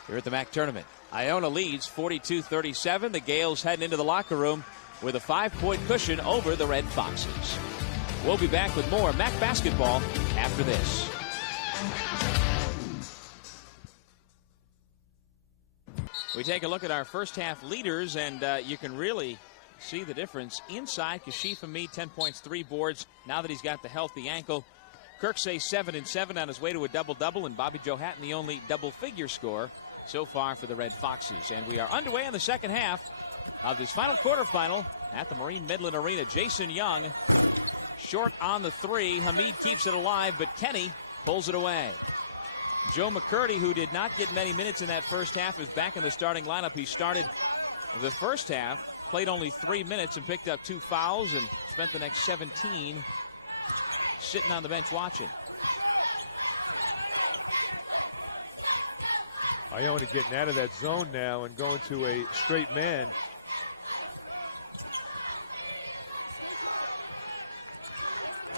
here at the MAAC tournament. Iona leads 42-37. The Gales heading into the locker room with a 5-point cushion over the Red Foxes. We'll be back with more MAAC basketball after this. We take a look at our first half leaders, and you can really see the difference. Inside, Kashif Hamid, 10 points, 3 boards, now that he's got the healthy ankle. Kirksey 7-7 on his way to a double-double, and Bobby Joe Hatton the only double-figure scorer so far for the Red Foxes. And we are underway in the second half of this final quarterfinal at the Marine Midland Arena. Jason Young short on the 3. Hamid keeps it alive, but Kenny pulls it away. Joe McCurdy, who did not get many minutes in that first half, is back in the starting lineup. He started the first half, played only 3 minutes and picked up 2 fouls and spent the next 17 sitting on the bench watching. Iona getting out of that zone now and going to a straight man.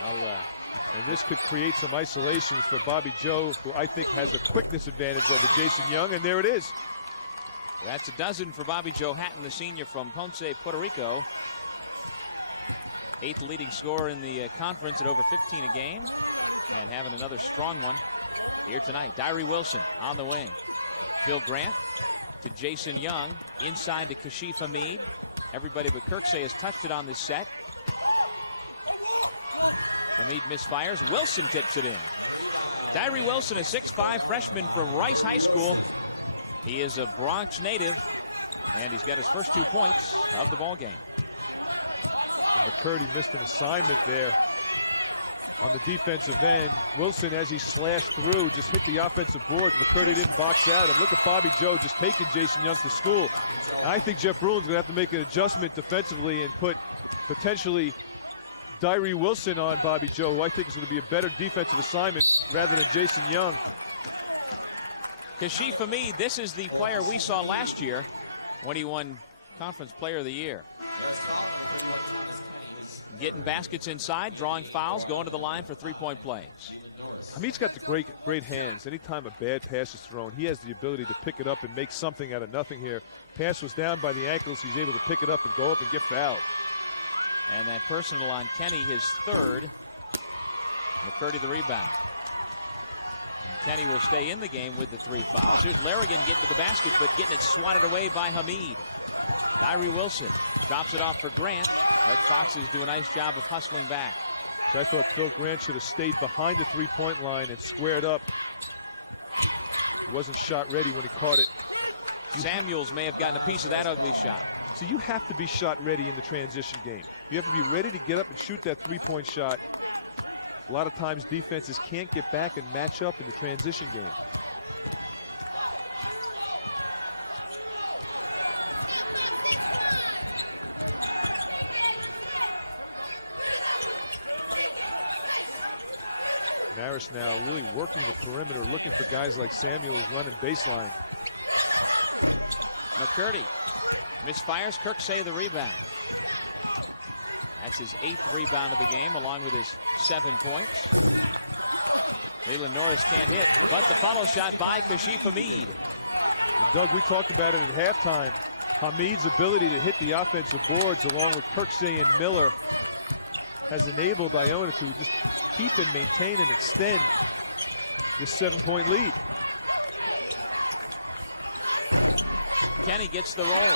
Well, And this could create some isolations for Bobby Joe, who I think has a quickness advantage over Jason Young, and there it is. That's a dozen for Bobby Joe Hatton, the senior from Ponce, Puerto Rico. 8th leading scorer in the conference at over 15 a game, and having another strong one here tonight. Tyree Wilson on the wing. Phil Grant to Jason Young, inside to Kashif Hamid. Everybody but Kirksey has touched it on this set. Hamid misfires. Wilson tips it in. Tyree Wilson, a 6'5" freshman from Rice High School. He is a Bronx native, and he's got his first 2 points of the ball game. And McCurdy missed an assignment there on the defensive end. Wilson, as he slashed through, just hit the offensive board. McCurdy didn't box out. And look at Bobby Joe just taking Jason Young to school. I think Jeff Rulin's going to have to make an adjustment defensively and put potentially Tyree Wilson on Bobby Joe, who I think is going to be a better defensive assignment rather than Jason Young. Kashif Hamid, this is the player we saw last year when he won Conference Player of the Year. Getting baskets inside, drawing fouls, going to the line for three-point plays. Hamid's got the great hands. Anytime a bad pass is thrown, he has the ability to pick it up and make something out of nothing here. Pass was down by the ankles. He's able to pick it up and go up and get fouled. And that personal on Kenny, his third. McCurdy the rebound. And Kenny will stay in the game with the 3 fouls. Here's Larrigan getting to the basket, but getting it swatted away by Hamid. Tyree Wilson drops it off for Grant. Red Foxes do a nice job of hustling back. So I thought Phil Grant should have stayed behind the three-point line and squared up. He wasn't shot ready when he caught it. Samuels may have gotten a piece of that ugly shot. So you have to be shot ready in the transition game. You have to be ready to get up and shoot that three-point shot. A lot of times defenses can't get back and match up in the transition game. Marist now really working the perimeter, looking for guys like Samuels running baseline. McCurdy misfires. Kirksey the rebound. That's his 8th rebound of the game, along with his 7 points. Leland Norris can't hit, but the follow shot by Kashif Hamid. And Doug, we talked about it at halftime. Hamid's ability to hit the offensive boards, along with Kirksey and Miller, has enabled Iona to just keep and maintain and extend this 7-point lead. Kenny gets the roll.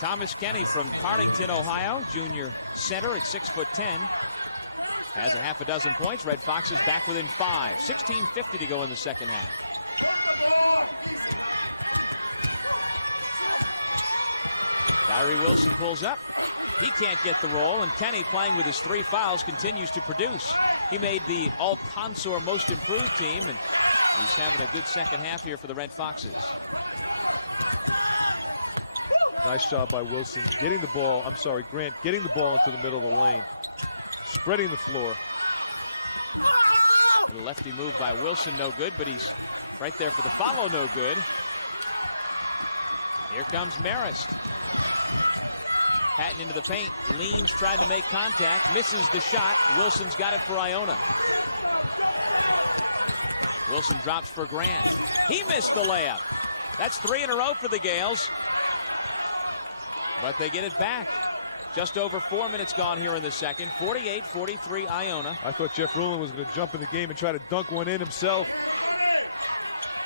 Thomas Kenny from Cardington, Ohio, junior center at 6'10", has a half a dozen points. Red Foxes back within 5. 16:50 to go in the second half. Tyree Wilson pulls up. He can't get the roll, and Kenny, playing with his 3 fouls, continues to produce. He made the All-Consor Most Improved team, and he's having a good second half here for the Red Foxes. Nice job by Wilson getting the ball. Grant getting the ball into the middle of the lane. Spreading the floor. A lefty move by Wilson, no good, but he's right there for the follow, no good. Here comes Marist. Patton into the paint, leans, trying to make contact, misses the shot. Wilson's got it for Iona. Wilson drops for Grant. He missed the layup. That's 3 in a row for the Gales. But they get it back. Just over 4 minutes gone here in the second. 48-43 Iona. I thought Jeff Rulin was going to jump in the game and try to dunk one in himself.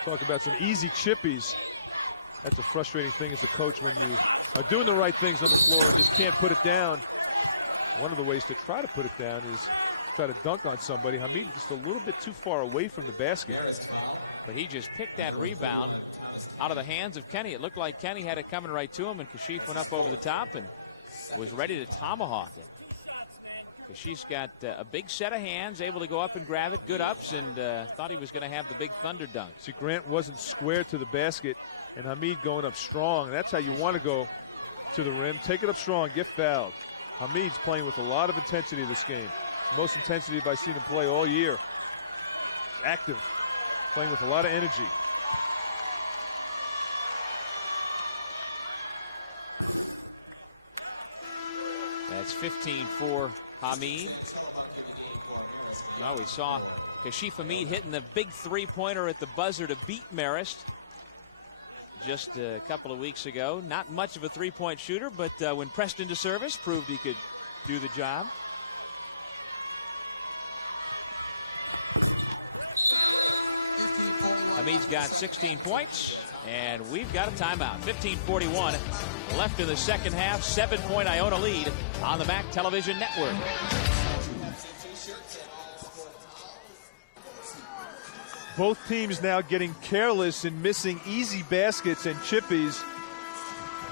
Talk about some easy chippies. That's a frustrating thing as a coach when you are doing the right things on the floor and just can't put it down. One of the ways to try to put it down is try to dunk on somebody. Hamid just a little bit too far away from the basket. But he just picked that rebound out of the hands of Kenny. It looked like Kenny had it coming right to him, and Kashif went up over the top and was ready to tomahawk it. Kashif's got a big set of hands, able to go up and grab it. Good ups, and thought he was going to have the big thunder dunk. See, Grant wasn't square to the basket, and Hamid going up strong. And that's how you want to go to the rim. Take it up strong, get fouled. Hamid's playing with a lot of intensity this game. Most intensity I've seen him play all year. He's active, playing with a lot of energy. That's 15 for Hamid. Well, we saw Kashif Hamid hitting the big three-pointer at the buzzer to beat Marist just a couple of weeks ago. Not much of a three-point shooter, but when pressed into service, proved he could do the job. Hamid's got 16 points, and we've got a timeout. 15:41 left in the second half. 7-point Iona lead on the MAAC television network. Both teams now getting careless and missing easy baskets and chippies.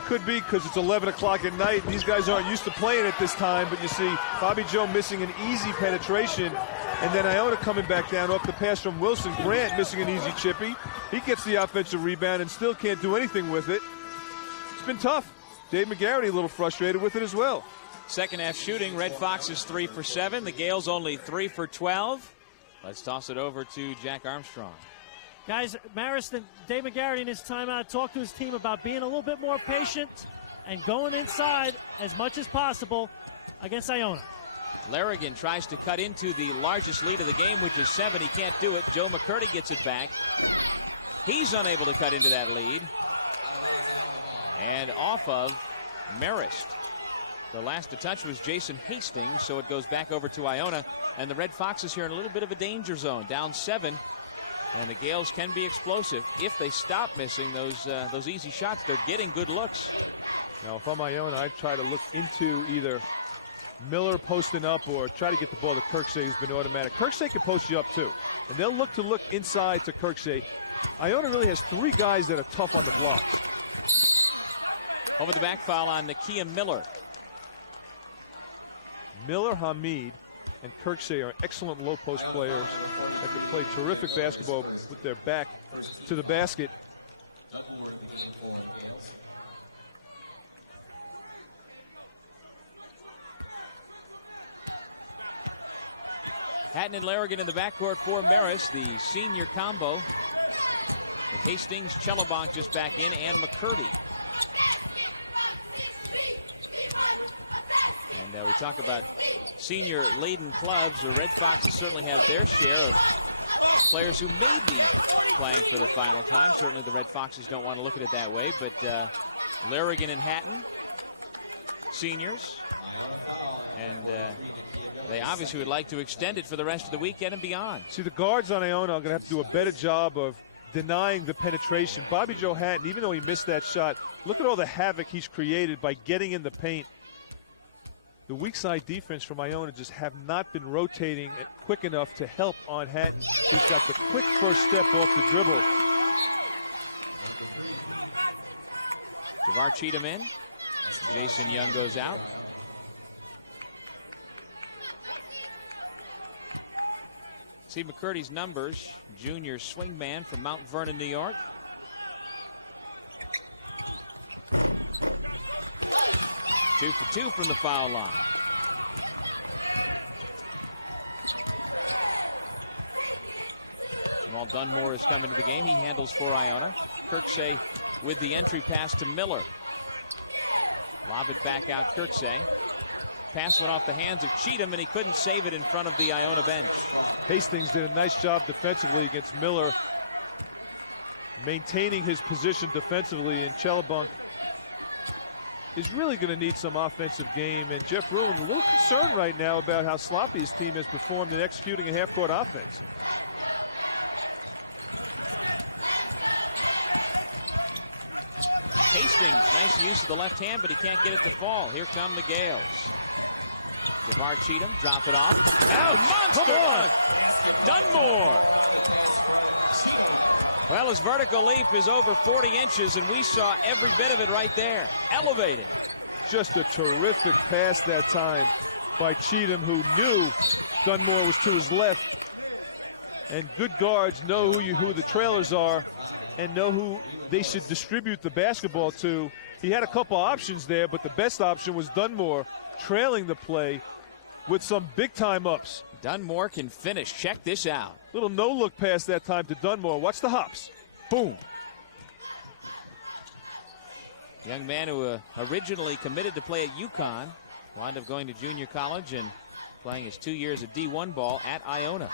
Could be because it's 11 o'clock at night. These guys aren't used to playing at this time, but you see Bobby Joe missing an easy penetration, and then Iona coming back down off the pass from Wilson. Grant missing an easy chippy. He gets the offensive rebound and still can't do anything with it. It's been tough. Dave McGarity a little frustrated with it as well. Second half shooting, Red Foxes 3 for 7. The Gales only 3 for 12. Let's toss it over to Jack Armstrong. Guys, Marist and Dave McGarity in his timeout talked to his team about being a little bit more patient and going inside as much as possible against Iona. Larrigan tries to cut into the largest lead of the game, which is 7. He can't do it. Joe McCurdy gets it back. He's unable to cut into that lead. And off of Marist. The last to touch was Jason Hastings, so it goes back over to Iona. And the Red Foxes here in a little bit of a danger zone, down 7. And the Gales can be explosive if they stop missing those easy shots. They're getting good looks. Now, if I'm Iona, I'd try to look into either Miller posting up or try to get the ball to Kirksey, who's been automatic. Kirksey can post you up too, and they'll look inside to Kirksey. Iona really has 3 guys that are tough on the blocks. Over the back foul on Nakia Miller. Miller, Hamid, and Kirksey are excellent low post players that can play terrific basketball with their back to the basket. Hatton and Larrigan in the backcourt for Marist, the senior combo. With Hastings, Chelobonk just back in, and McCurdy. And we talk about senior-laden clubs. The Red Foxes certainly have their share of players who may be playing for the final time. Certainly the Red Foxes don't want to look at it that way, but Larrigan and Hatton, seniors. And they obviously would like to extend it for the rest of the weekend and beyond. See, the guards on Iona are going to have to do a better job of denying the penetration. Bobby Joe Hatton, even though he missed that shot, look at all the havoc he's created by getting in the paint. The weak side defense from Iona just have not been rotating quick enough to help on Hatton, who's got the quick first step off the dribble. Javar Cheatham in. Jason Young goes out. See McCurdy's numbers, junior swingman from Mount Vernon, New York. Two for 2 from the foul line. Jamal Dunmore is coming to the game. He handles for Iona. Kirksey with the entry pass to Miller. Lob it back out Kirksey. Pass went off the hands of Cheatham, and he couldn't save it in front of the Iona bench. Hastings did a nice job defensively against Miller, maintaining his position defensively, and Chelobonk is really going to need some offensive game. And Jeff Ruland a little concerned right now about how sloppy his team has performed in executing a half-court offense. Hastings, nice use of the left hand, but he can't get it to fall. Here come the Gales. Javar Cheatham, drop it off. Ouch! Monster dunk! Dunmore! Well, his vertical leap is over 40 inches, and we saw every bit of it right there. Elevated. Just a terrific pass that time by Cheatham, who knew Dunmore was to his left. And good guards know who the trailers are and know who they should distribute the basketball to. He had a couple options there, but the best option was Dunmore trailing the play with some big-time ups. Dunmore can finish. Check this out. Little no-look pass that time to Dunmore. Watch the hops. Boom. Young man who originally committed to play at UConn, wound up going to junior college and playing his 2 years of D1 ball at Iona.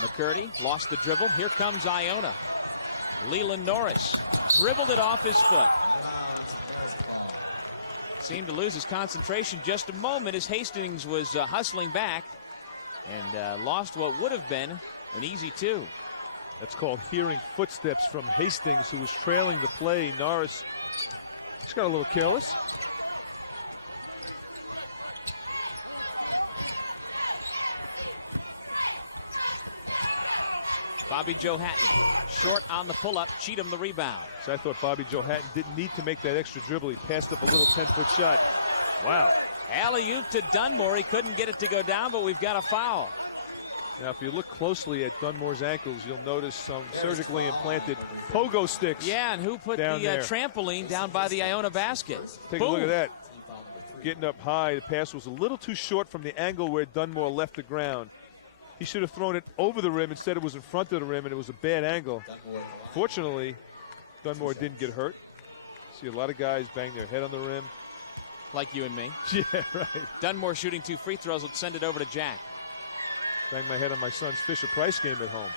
McCurdy lost the dribble. Here comes Iona. Leland Norris dribbled it off his foot. Seemed to lose his concentration just a moment as Hastings was hustling back and lost what would have been an easy 2. That's called hearing footsteps from Hastings, who was trailing the play. Norris just got a little careless. Bobby Joe Hatton, short on the pull-up, Cheatham the rebound. So I thought Bobby Joe Hatton didn't need to make that extra dribble. He passed up a little 10-foot shot. Wow. Alley-oop to Dunmore. He couldn't get it to go down, but we've got a foul. Now, if you look closely at Dunmore's ankles, you'll notice some surgically implanted pogo sticks. Yeah, and who put the trampoline down by the Iona basket? Take a look at that. Getting up high, the pass was a little too short from the angle where Dunmore left the ground. He should have thrown it over the rim. Instead, it was in front of the rim, and it was a bad angle. Fortunately, Dunmore didn't get hurt. See a lot of guys bang their head on the rim. Like you and me. Yeah, right. Dunmore shooting 2 free throws. Let's send it over to Jack. Bang my head on my son's Fisher-Price game at home.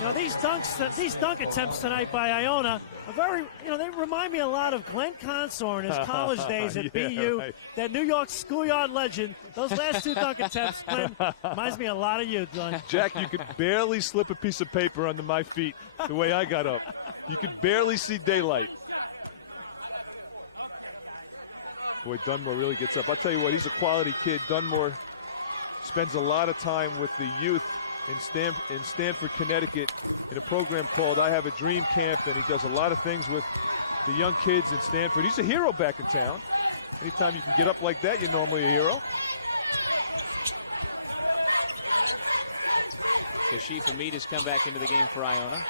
You know, these dunk attempts tonight by Iona are very, they remind me a lot of Glenn Consor in his college days at BU, right. That New York schoolyard legend. Those last 2 dunk attempts, Glenn, reminds me a lot of you, Glenn. Jack, you could barely slip a piece of paper under my feet the way I got up. You could barely see daylight. Boy, Dunmore really gets up. I'll tell you what, he's a quality kid. Dunmore spends a lot of time with the youth in Stamford, Connecticut, in a program called I Have a Dream Camp, and he does a lot of things with the young kids in Stamford. He's a hero back in town. Anytime you can get up like that, you're normally a hero. Kashif Hamid has come back into the game for Iona.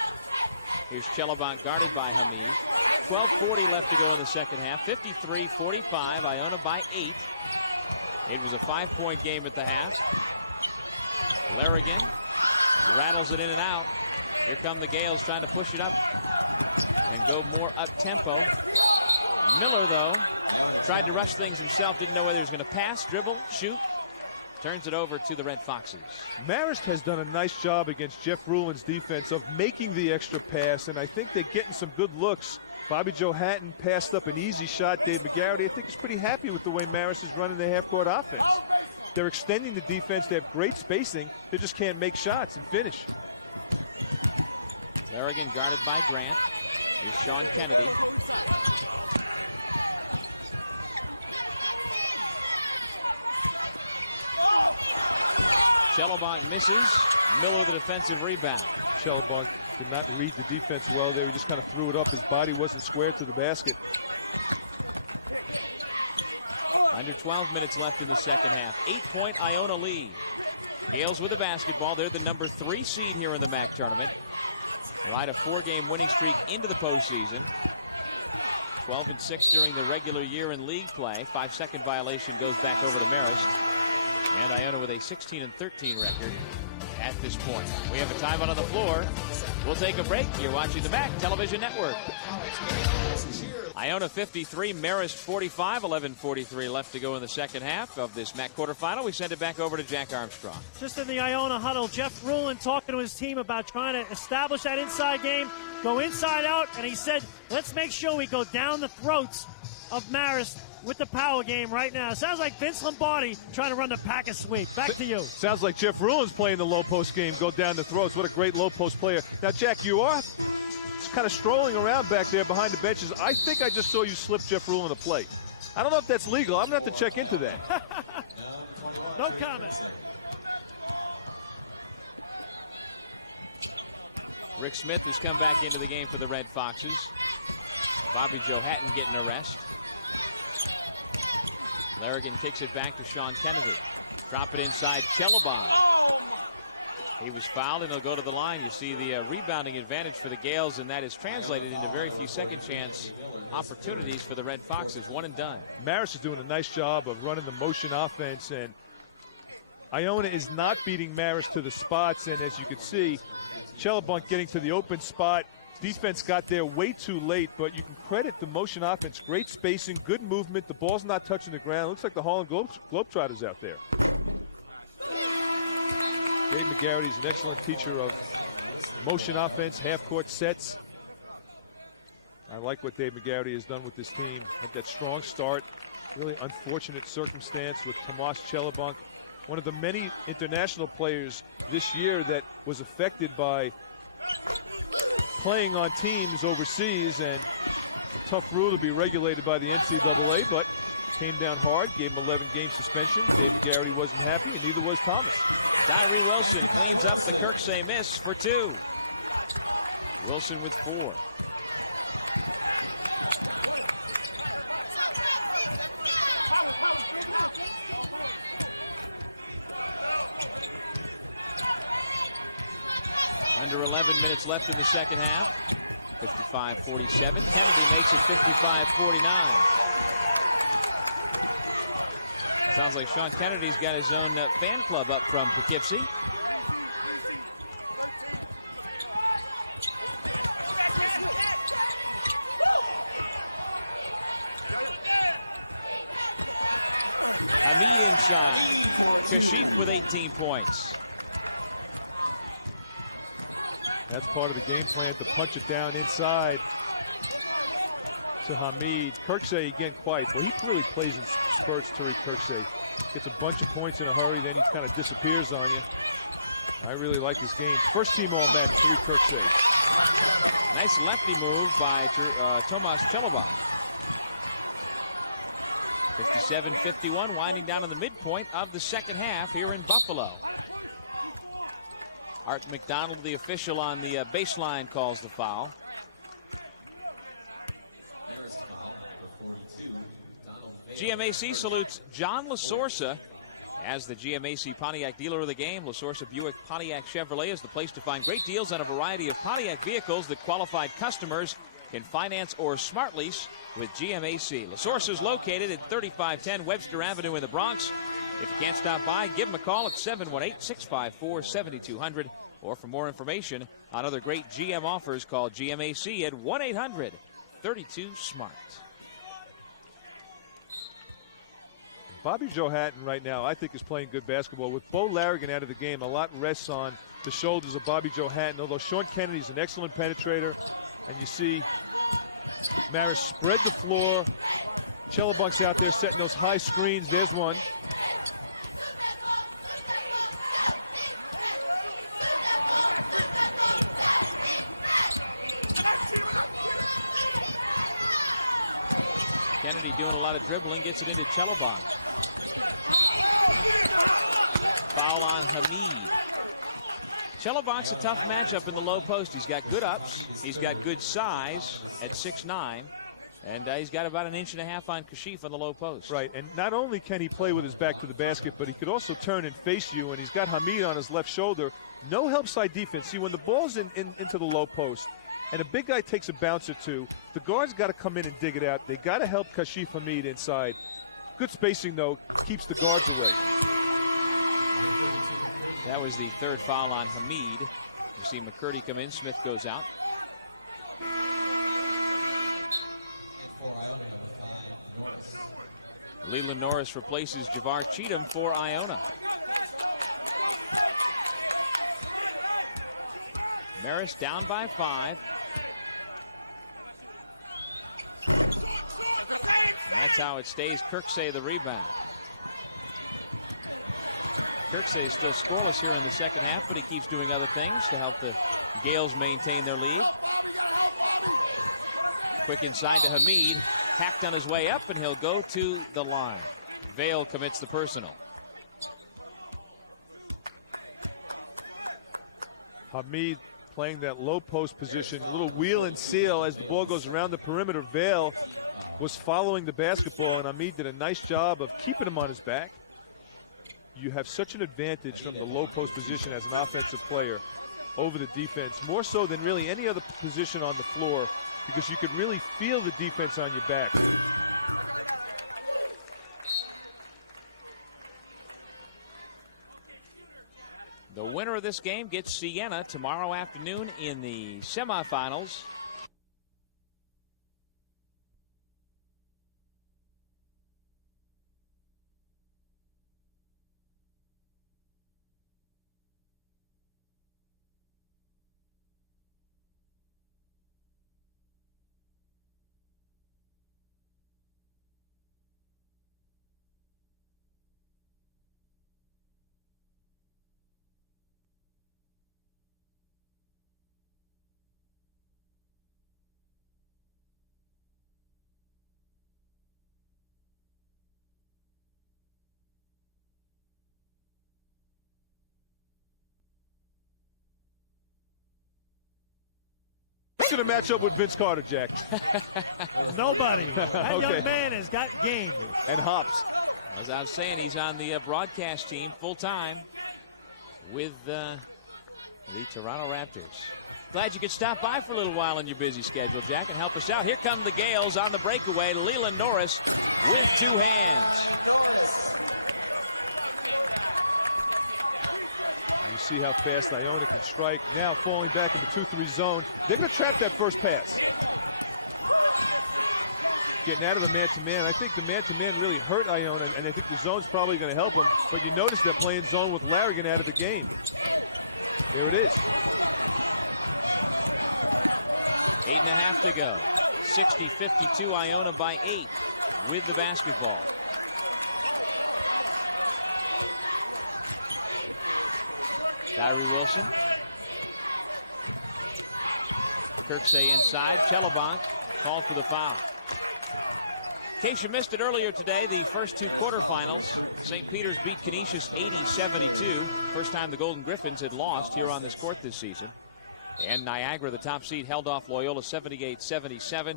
Here's Chelobant guarded by Hamid. 12:40 left to go in the second half. 53-45, Iona by 8. It was a 5-point game at the half. Larrigan rattles it in and out. Here come the Gales trying to push it up and go more up-tempo. Miller, though, tried to rush things himself. Didn't know whether he was going to pass, dribble, shoot. Turns it over to the Red Foxes. Marist has done a nice job against Jeff Rulin's defense of making the extra pass, and I think they're getting some good looks. Bobby Joe Hatton passed up an easy shot. Dave McGarity, I think, is pretty happy with the way Marist is running their half-court offense. They're extending the defense. They have great spacing. They just can't make shots and finish. Larrigan guarded by Grant. Here's Sean Kennedy. Chelobant misses. Miller the defensive rebound. Chelobant did not read the defense well there. He just kind of threw it up. His body wasn't square to the basket. Under 12 minutes left in the second half. 8-point Iona lead. Gales with the basketball. They're the number 3 seed here in the MAAC tournament. Ride a 4-game winning streak into the postseason. 12-6 during the regular year in league play. 5-second violation goes back over to Marist. And Iona with a 16-13 record at this point. We have a timeout on the floor. We'll take a break. You're watching the MAAC Television Network. Iona 53, Marist 45, 11:43 left to go in the second half of this MAAC quarterfinal. We send it back over to Jack Armstrong. Just in the Iona huddle, Jeff Rulin talking to his team about trying to establish that inside game, go inside out, and he said, let's make sure we go down the throats of Marist with the power game right now. Sounds like Vince Lombardi trying to run the pack sweep. Back to you. Sounds like Jeff Rulin's playing the low post game, go down the throats. What a great low post player. Now, Jack, you are kind of strolling around back there behind the benches. I think I just saw you slip Jeff Rulin a plate. I don't know if that's legal. I'm going to have to check into that. No comment. Rick Smith has come back into the game for the Red Foxes. Bobby Joe Hatton getting a rest. Larrigan kicks it back to Sean Kennedy. Drop it inside Chelobant. He was fouled and he'll go to the line. You see the rebounding advantage for the Gales, and that is translated into very few second chance opportunities for the Red Foxes. One and done. Marist is doing a nice job of running the motion offense, and Iona is not beating Marist to the spots. And as you can see, Chelobant getting to the open spot, defense got there way too late, but you can credit the motion offense. Great spacing, good movement. The ball's not touching the ground. Looks like the Harlem Globetrotters out there. Dave McGarrity's an excellent teacher of motion offense, half-court sets. I like what Dave McGarity has done with this team. Had that strong start. Really unfortunate circumstance with Tomas Chelobunk, one of the many international players this year that was affected by playing on teams overseas, and a tough rule to be regulated by the NCAA, but came down hard, gave him 11-game suspension. Dave McGarity wasn't happy, and neither was Thomas. Tyree Wilson cleans up the Kirksey miss for 2. Wilson with 4. Under 11 minutes left in the second half. 55-47. Kennedy makes it 55-49. Sounds like Sean Kennedy's got his own fan club up from Poughkeepsie. Hamid inside. Kashif with 18 points. That's part of the game plan, to punch it down inside to Hamid. Kirksey again quiet. Well, he really plays in spurts, Tariq Kirksey. Gets a bunch of points in a hurry, then he kind of disappears on you. I really like his game. First team All-MAAC, Tariq Kirksey. Nice lefty move by Tomas Chelobunk. 57-51, winding down in the midpoint of the second half here in Buffalo. Art McDonald, the official on the baseline, calls the foul. GMAC salutes John LaSorsa as the GMAC Pontiac Dealer of the Game. LaSorsa Buick Pontiac Chevrolet is the place to find great deals on a variety of Pontiac vehicles that qualified customers can finance or smart lease with GMAC. LaSorsa is located at 3510 Webster Avenue in the Bronx. If you can't stop by, give them a call at 718-654-7200. Or for more information on other great GM offers, call GMAC at 1-800-32-SMART. Bobby Joe Hatton right now, I think, is playing good basketball. With Bo Larrigan out of the game, a lot rests on the shoulders of Bobby Joe Hatton, although Sean Kennedy's an excellent penetrator. And you see Marist spread the floor. Chelobunk's out there setting those high screens. There's one. Kennedy doing a lot of dribbling, gets it into Chelobunk. Foul on Hamid. Chelobunk's a tough matchup in the low post. He's got good ups. He's got good size at 6'9". And he's got about 1.5 inches on Kashif on the low post. Right, and not only can he play with his back to the basket, but he could also turn and face you, and he's got Hamid on his left shoulder. No help side defense. See, when the ball's into the low post, and a big guy takes a bounce or two, the guards got to come in and dig it out. They got to help Kashif Hamid inside. Good spacing, though, keeps the guards away. That was the third foul on Hamid. You see McCurdy come in. Smith goes out. Leland Norris replaces Javar Cheatham for Iona. Marist down by 5. And that's how it stays. Kirksey the rebound. Kirksey is still scoreless here in the second half, but he keeps doing other things to help the Gales maintain their lead. Quick inside to Hamid. Hacked on his way up, and he'll go to the line. Vale commits the personal. Hamid playing that low post position, a little wheel and seal as the ball goes around the perimeter. Vale was following the basketball, and Hamid did a nice job of keeping him on his back. You have such an advantage from the low post position as an offensive player over the defense, more so than really any other position on the floor, because you could really feel the defense on your back. The winner of this game gets Siena tomorrow afternoon in the semifinals. Who's going to match up with Vince Carter, Jack? Nobody. That Okay. young man has got game. And hops. As I was saying, he's on the broadcast team full-time with the Toronto Raptors. Glad you could stop by for a little while in your busy schedule, Jack, and help us out. Here come the Gales on the breakaway. Leland Norris with two hands. You see how fast Iona can strike. Now falling back into 2-3 zone. They're going to trap that first pass. Getting out of the man-to-man. I think the man-to-man really hurt Iona, and I think the zone's probably going to help them. But you notice they're playing zone with Larrigan out of the game. There it is. 8.5 to go. 60-52, Iona by 8 with the basketball. Tyree Wilson. Kirksey inside. Chellebank called for the foul. In case you missed it earlier today, the first two quarterfinals, St. Peter's beat Canisius 80-72. First time the Golden Griffins had lost here on this court this season. And Niagara, the top seed, held off Loyola 78-77.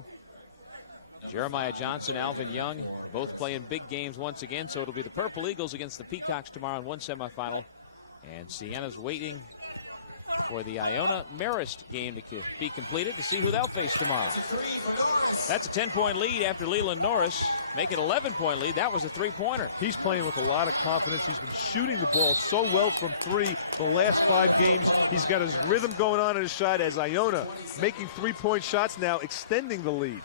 Jeremiah Johnson, Alvin Young, both playing big games once again. So it'll be the Purple Eagles against the Peacocks tomorrow in one semifinal. And Siena's waiting for the Iona Marist game to be completed to see who they'll face tomorrow. That's a 10-point lead after Leland Norris. Make it 11-point lead. That was a three-pointer. He's playing with a lot of confidence. He's been shooting the ball so well from three the last 5 games. He's got his rhythm going on in his shot as Iona making three-point shots now, extending the lead.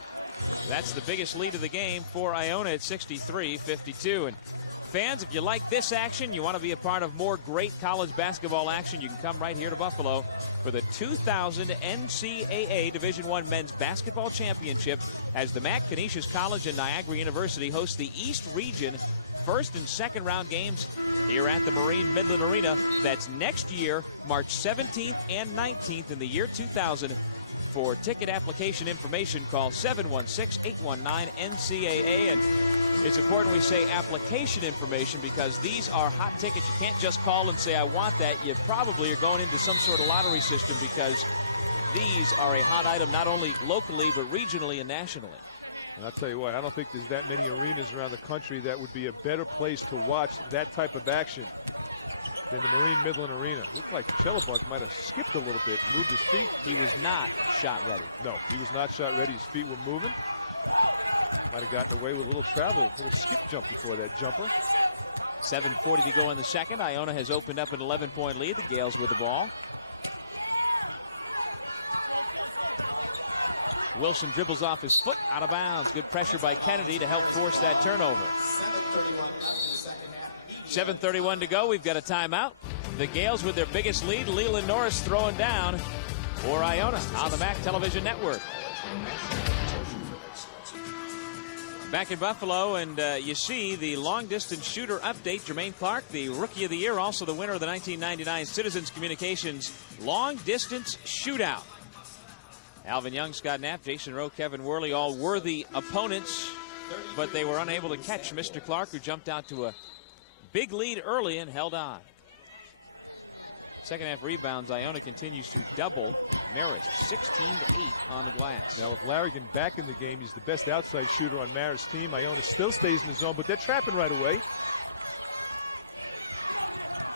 That's the biggest lead of the game for Iona at 63-52. And fans, if you like this action, you want to be a part of more great college basketball action, you can come right here to Buffalo for the 2000 NCAA Division I Men's Basketball Championship as the MAAC Canisius College and Niagara University host the East Region first and second round games here at the Marine Midland Arena. That's next year, March 17th and 19th in the year 2000. For ticket application information, call 716-819-NCAA. And it's important we say application information because these are hot tickets. You can't just call and say, I want that. You probably are going into some sort of lottery system because these are a hot item not only locally but regionally and nationally. And I'll tell you what, I don't think there's that many arenas around the country that would be a better place to watch that type of action than the Marine Midland Arena. Looked like Chellebank might have skipped a little bit, moved his feet. He was not shot ready. No, he was not shot ready. His feet were moving. Might have gotten away with a little travel, a little skip jump before that jumper. 7:40 to go in the second. Iona has opened up an 11-point lead. The Gales with the ball. Wilson dribbles off his foot, out of bounds. Good pressure by Kennedy to help force that turnover. 7:31 to go. We've got a timeout. The Gales with their biggest lead. Leland Norris throwing down for Iona on the MAAC Television Network. Back in Buffalo, and you see the long-distance shooter update. Jermaine Clark, the Rookie of the Year, also the winner of the 1999 Citizens Communications Long-Distance Shootout. Alvin Young, Scott Knapp, Jason Rowe, Kevin Worley, all worthy opponents, but they were unable to catch Mr. Clark, who jumped out to a big lead early and held on. Second half rebounds, Iona continues to double Marist, 16-8 on the glass. Now with Larrigan back in the game, he's the best outside shooter on Marist's team. Iona still stays in the zone, but they're trapping right away.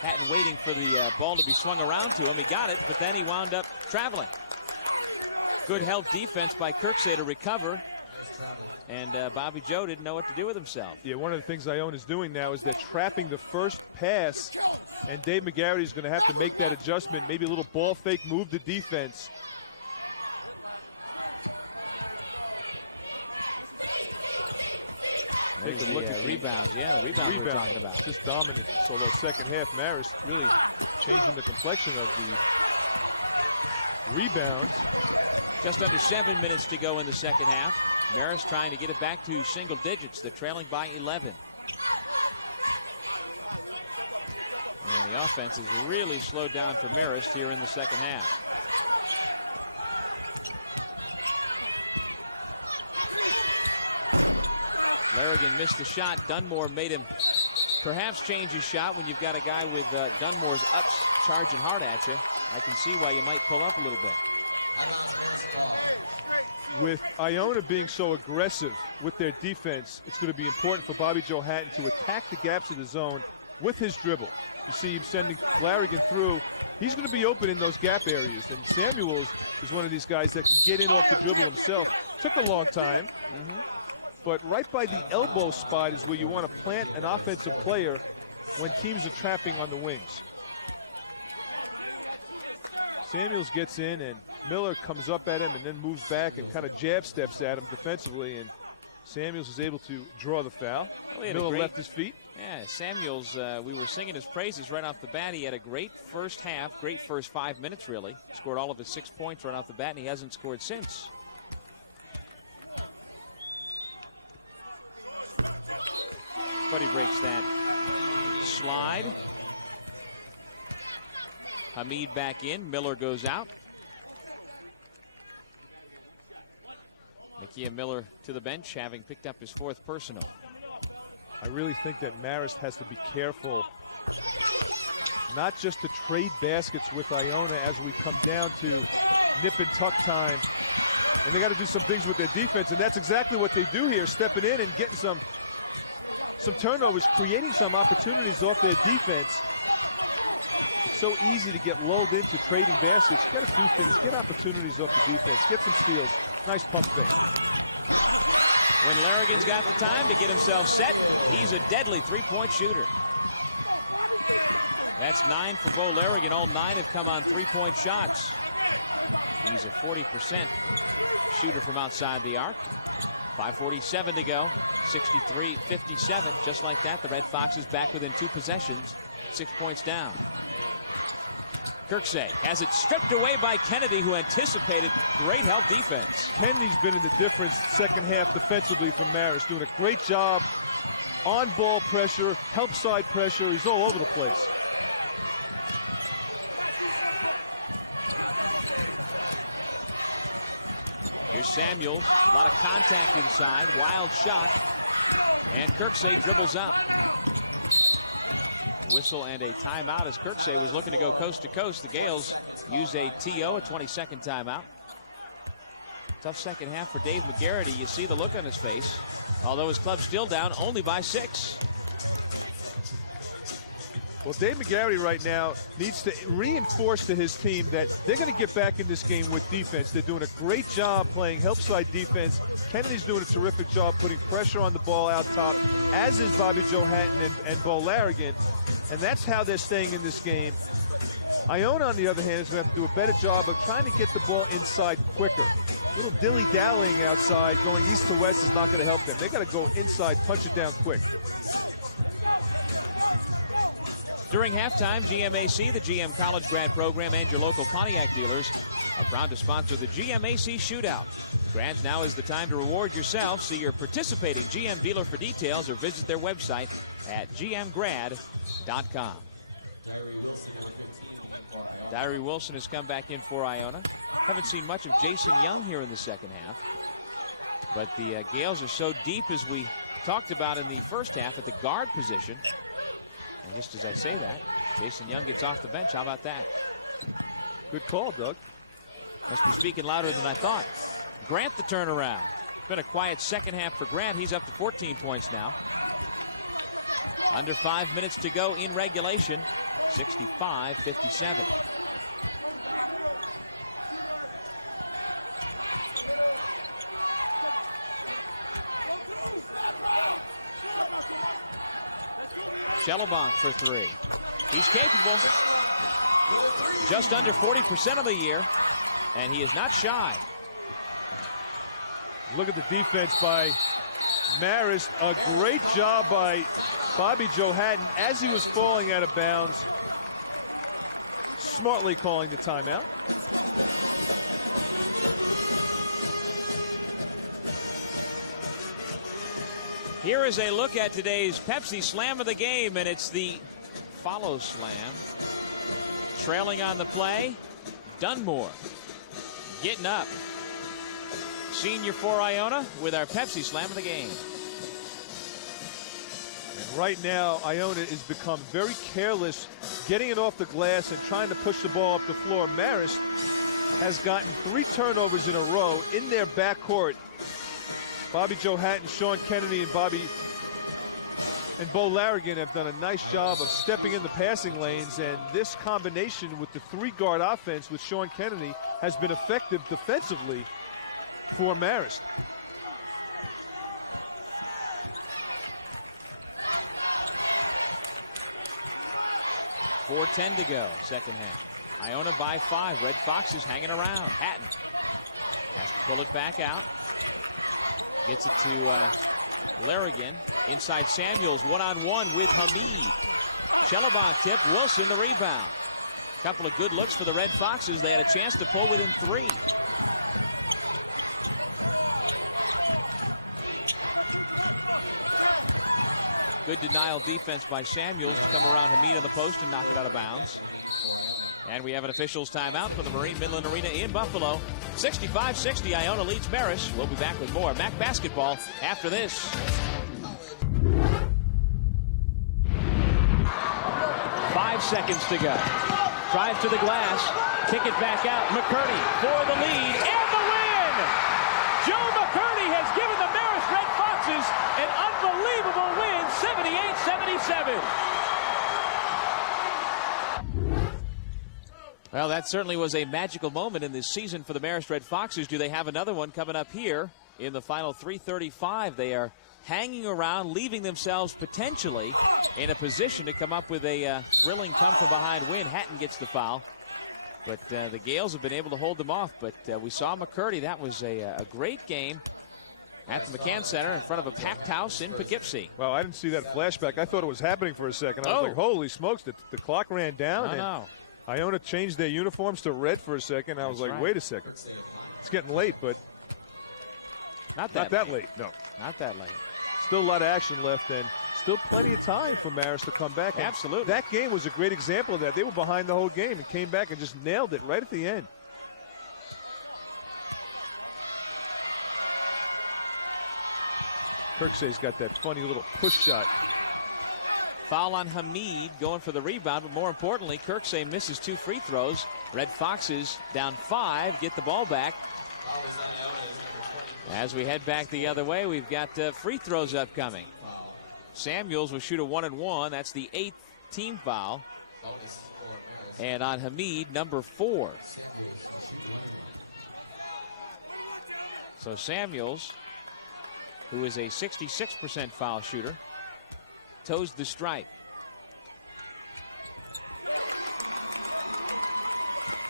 Hatton waiting for the ball to be swung around to him. He got it, but then he wound up traveling. Good help defense by Kirksey to recover. And Bobby Joe didn't know what to do with himself. Yeah, one of the things Iona's doing now is they're trapping the first pass And Dave McGarity is going to have to make that adjustment, maybe a little ball fake, move the defense. Take a look at rebounds. Yeah, the rebounds we're talking about. Just dominant. Although second half, Marist really changing the complexion of the rebounds. Just under 7 minutes to go in the second half. Marist trying to get it back to single digits. They're trailing by 11. And the offense has really slowed down for Marist here in the second half. Larrigan missed the shot. Dunmore made him perhaps change his shot. When you've got a guy with Dunmore's ups charging hard at you, I can see why you might pull up a little bit. With Iona being so aggressive with their defense, it's going to be important for Bobby Joe Hatton to attack the gaps of the zone with his dribble. You see him sending Larrigan through. He's going to be open in those gap areas. And Samuels is one of these guys that can get in off the dribble himself. Took a long time. But right by the elbow spot is where you want to plant an offensive player when teams are trapping on the wings. Samuels gets in, and Miller comes up at him and then moves back and kind of jab steps at him defensively, and Samuels is able to draw the foul. Miller left his feet. Yeah, Samuels, we were singing his praises right off the bat. He had a great first half, great first 5 minutes, really. Scored all of his 6 points right off the bat, and he hasn't scored since. But he breaks that slide. Hamid back in. Miller goes out. Nakia Miller to the bench, having picked up his 4th personal. I really think that Marist has to be careful not just to trade baskets with Iona as we come down to nip and tuck time. And they got to do some things with their defense, and that's exactly what they do here, stepping in and getting some turnovers, creating some opportunities off their defense. It's so easy to get lulled into trading baskets. You got to do things, get opportunities off the defense, get some steals. Nice pump fake. When Larrigan's got the time to get himself set, he's a deadly three-point shooter. That's 9 for Bo Larrigan. All 9 have come on three-point shots. He's a 40% shooter from outside the arc. 5:47 to go. 63-57. Just like that, the Red Foxes back within 2 possessions. 6 points down. Kirksey has it stripped away by Kennedy, who anticipated great help defense. Kennedy's been in the difference second half defensively from Marist, doing a great job. On ball pressure, help side pressure. He's all over the place. Here's Samuels. A lot of contact inside. Wild shot. And Kirksey dribbles up. Whistle and a timeout as Kirksey was looking to go coast to coast. The Gales use a TO, a 22nd timeout. Tough second half for Dave McGarity. You see the look on his face. Although his club's still down only by 6. Well, Dave McGarity right now needs to reinforce to his team that they're going to get back in this game with defense. They're doing a great job playing help side defense. Kennedy's doing a terrific job putting pressure on the ball out top, as is Bobby Joe Hatton and Bo Larrigan. And that's how they're staying in this game. Iona, on the other hand, is going to have to do a better job of trying to get the ball inside quicker. A little dilly-dallying outside, going east to west is not going to help them. They got to go inside, punch it down quick. During halftime, GMAC, the GM College Grad Program, and your local Pontiac dealers are proud to sponsor the GMAC Shootout. Grads, now is the time to reward yourself. See your participating GM dealer for details or visit their website at gmgrad.com. Diary Wilson has come back in for Iona. Haven't seen much of Jason Young here in the second half. But the Gales are so deep, as we talked about in the first half, at the guard position. And just as I say that, Jason Young gets off the bench. How about that? Good call, Doug. Must be speaking louder than I thought. Grant the turnaround. Been a quiet second half for Grant. He's up to 14 points now. Under 5 minutes to go in regulation. 65-57. Shellebonk for 3. He's capable. Just under 40% of the year, and he is not shy. Look at the defense by Marist. A great job by Bobby Joe Hatton as he was falling out of bounds. Smartly calling the timeout. Here is a look at today's Pepsi Slam of the game, and it's the follow slam. Trailing on the play, Dunmore getting up. Senior for Iona with our Pepsi Slam of the game. And right now, Iona has become very careless getting it off the glass and trying to push the ball up the floor. Marist has gotten 3 turnovers in a row in their backcourt. Bobby Joe Hatton, Sean Kennedy, and Bo Larrigan have done a nice job of stepping in the passing lanes, and this combination with the 3-guard offense with Sean Kennedy has been effective defensively for Marist. .410 to go, second half. Iona by 5. Red Foxes hanging around. Hatton has to pull it back out. Gets it to Larrigan. Inside Samuels, one-on-one with Hamid. Chelobon tip, Wilson the rebound. Couple of good looks for the Red Foxes. They had a chance to pull within 3. Good denial defense by Samuels to come around Hamid on the post and knock it out of bounds. And we have an officials timeout from the Marine Midland Arena in Buffalo. 65-60, Iona leads Marist. We'll be back with more MAAC basketball after this. 5 seconds to go. Drive to the glass. Kick it back out. McCurdy for the lead and the win! Joe McCurdy has given the Marist Red Foxes an unbelievable win, 78-77. Well, that certainly was a magical moment in this season for the Marist Red Foxes. Do they have another one coming up here in the final 3:35? They are hanging around, leaving themselves potentially in a position to come up with a thrilling come-from-behind win. Hatton gets the foul, but the Gales have been able to hold them off. But we saw McCurdy. That was a great game at the McCann Center in front of a packed house in Poughkeepsie. Well, I didn't see that flashback. I thought it was happening for a second. I was like, holy smokes, the clock ran down. I know. Iona changed their uniforms to red for a second. I was like, wait a second. It's getting late, but not that late. No. Not that late. Still a lot of action left, and still plenty of time for Marist to come back. And absolutely. That game was a great example of that. They were behind the whole game and came back and just nailed it right at the end. Kirksey's got that funny little push shot. Foul on Hamid, going for the rebound, but more importantly, Kirksey misses 2 free throws. Red Foxes down 5, get the ball back. As we head back the other way, we've got free throws upcoming. Samuels will shoot a 1-and-1. That's the 8th team foul. And on Hamid, number 4. So Samuels, who is a 66% foul shooter, toes the stripe.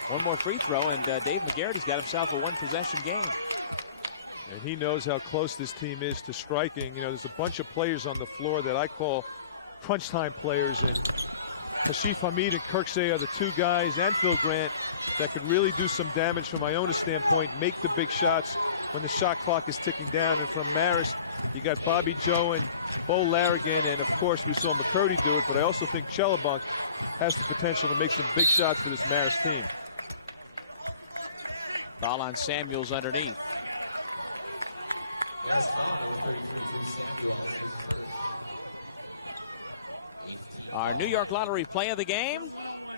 One more free throw, and Dave McGarrity's got himself a 1-possession game. And he knows how close this team is to striking. You know, there's a bunch of players on the floor that I call crunch time players, and Kashif Hamid and Kirksey are the 2 guys, and Phil Grant, that could really do some damage from Iona's standpoint, make the big shots when the shot clock is ticking down. And from Marist, you got Bobby Joe and Bo Larrigan, and of course we saw McCurdy do it, but I also think Chelobon has the potential to make some big shots for this Marist team. Foul on Samuels underneath. Our New York Lottery play of the game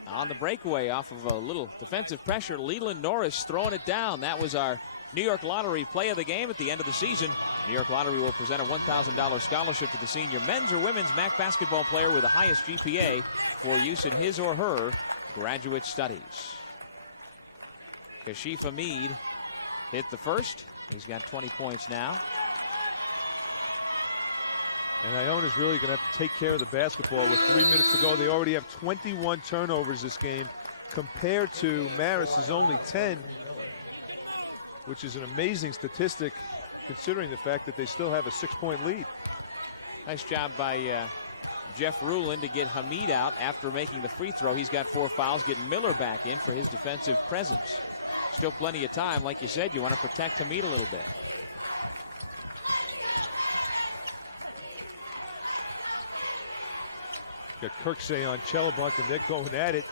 on the breakaway off of a little defensive pressure. Leland Norris throwing it down. That was our New York Lottery play of the game at the end of the season. New York Lottery will present a $1,000 scholarship to the senior men's or women's MAAC basketball player with the highest GPA for use in his or her graduate studies. Kashif Hamid hit the first. He's got 20 points now. And Iona's really going to have to take care of the basketball with 3 minutes to go. They already have 21 turnovers this game compared to Marist's only 10, which is an amazing statistic considering the fact that they still have a 6-point lead. Nice job by Jeff Rulin to get Hamid out after making the free throw. He's got 4 fouls, getting Miller back in for his defensive presence. Still plenty of time. Like you said, you want to protect Hamid a little bit. Got Kirksey on Chelabunk, and they're going at it.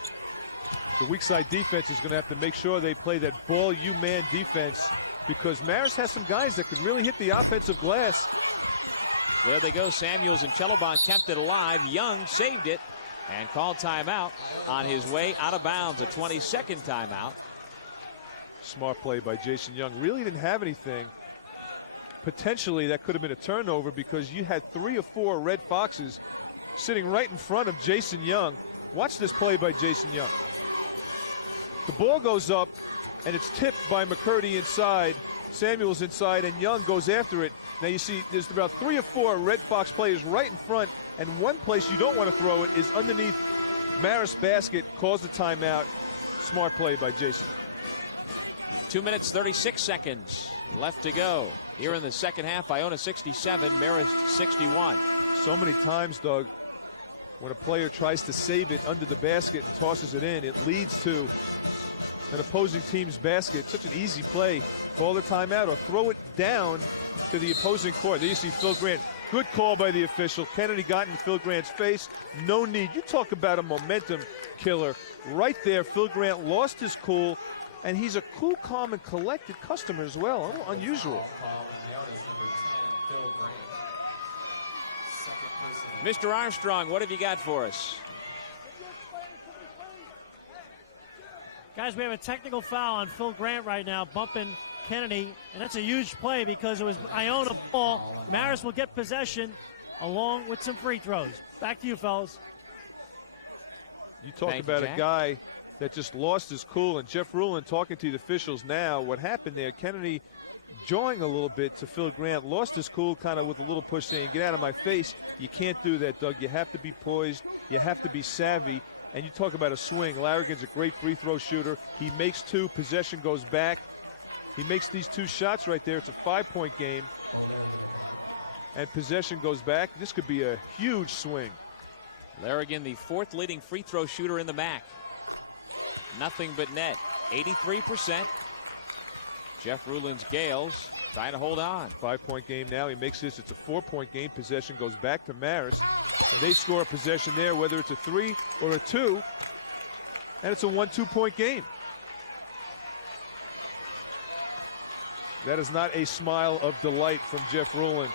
The weak side defense is going to have to make sure they play that ball you-man defense because Marist has some guys that could really hit the offensive glass. There they go. Samuels and Chelabon kept it alive. Young saved it and called timeout on his way out of bounds. A 22nd timeout. Smart play by Jason Young. Really didn't have anything. Potentially that could have been a turnover because you had 3 or 4 Red Foxes sitting right in front of Jason Young. Watch this play by Jason Young. The ball goes up and it's tipped by McCurdy inside. Samuels inside and Young goes after it. Now you see there's about 3 or 4 Red Fox players right in front, and one place you don't want to throw it is underneath Marist basket. Calls the timeout. Smart play by Jason. 2 minutes 36 seconds left to go here in the second half. Iona 67, Marist 61. So many times, Doug, when a player tries to save it under the basket and tosses it in, it leads to an opposing team's basket. Such an easy play. Call the timeout or throw it down to the opposing court. There you see Phil Grant. Good call by the official. Kennedy got in Phil Grant's face. No need. You talk about a momentum killer. Right there, Phil Grant lost his cool, and he's a cool, calm, and collected customer as well. Unusual. Mr. Armstrong, what have you got for us? Guys, we have a technical foul on Phil Grant right now, bumping Kennedy, and that's a huge play because it was Iona ball. Marist will get possession along with some free throws. Back to you, fellas. You talk about a guy that just lost his cool, and Jeff Rulin talking to the officials now. What happened there, Kennedy jawing a little bit to Phil Grant, lost his cool kind of with a little push saying, get out of my face. You can't do that, Doug. You have to be poised. You have to be savvy. And you talk about a swing. Larrigan's a great free throw shooter. He makes 2. Possession goes back. He makes these 2 shots right there. It's a 5-point game. And possession goes back. This could be a huge swing. Larrigan, the 4th leading free throw shooter in the MAAC. Nothing but net. 83%. Jeff Rulin's Gales trying to hold on. 5-point game now. He makes this. It's a 4-point game. Possession goes back to Marist. And they score a possession there, whether it's a 3 or a 2. And it's a 1-2-point game. That is not a smile of delight from Jeff Rulin.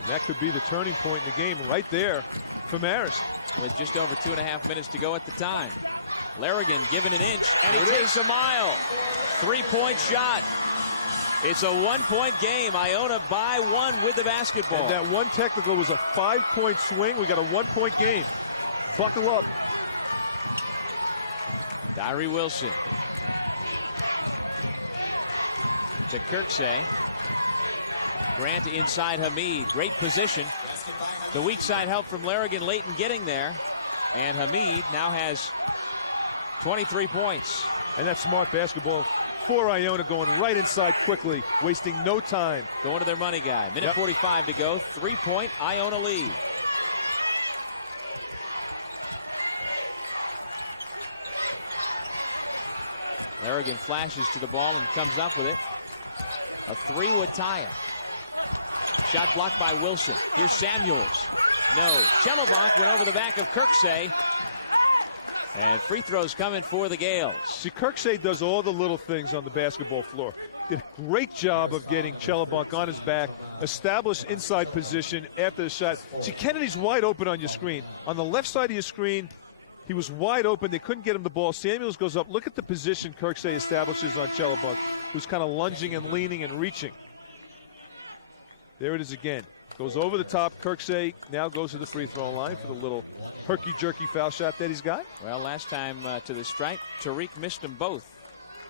And that could be the turning point in the game right there for Marist. With just over 2.5 minutes to go at the time. Larrigan giving an inch, and he takes a mile. 3-point shot. It's a 1-point game. Iona by 1 with the basketball. And that one technical was a 5-point swing. We got a 1-point game. Buckle up. Tyree Wilson. To Kirksey. Grant inside Hamid. Great position. The weak side help from Larrigan late in getting there. And Hamid now has 23 points. And that's smart basketball for Iona, going right inside quickly, wasting no time. Going to their money guy. Minute 45 to go. 3-point Iona lead. Larrigan flashes to the ball and comes up with it. A 3 would tie it. Shot blocked by Wilson. Here's Samuels. No. Chelabonk went over the back of Kirksey. And free throws coming for the Gales. See, Kirksey does all the little things on the basketball floor. Did a great job of getting Chelabonk on his back, establish inside position after the shot. See, Kennedy's wide open on your screen. On the left side of your screen, he was wide open. They couldn't get him the ball. Samuels goes up. Look at the position Kirksey establishes on Chelabonk, who's kind of lunging and leaning and reaching. There it is again. Goes over the top. Kirksey now goes to the free throw line for the little herky-jerky foul shot that he's got. Well, last time to the stripe, Tariq missed them both.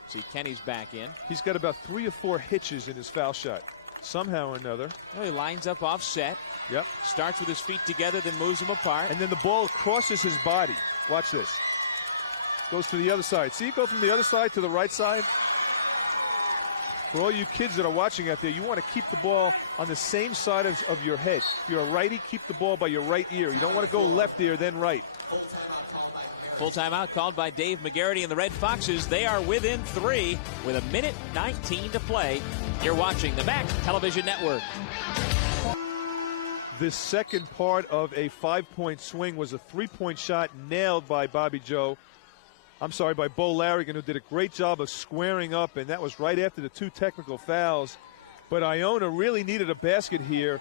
See, Kenny's back in. He's got about 3 or 4 hitches in his foul shot, somehow or another. Well, he lines up offset. Yep. Starts with his feet together, then moves them apart. And then the ball crosses his body. Watch this. Goes to the other side. See it go from the other side to the right side? For all you kids that are watching out there, you want to keep the ball on the same side of your head. If you're a righty, keep the ball by your right ear. You don't want to go left ear, then right. Full timeout called by Dave McGarity and the Red Foxes. They are within 3 with 1:19 to play. You're watching the MAAC Television Network. This second part of a 5-point swing was a 3-point shot nailed by by Bo Larrigan, who did a great job of squaring up, and that was right after the 2 technical fouls. But Iona really needed a basket here.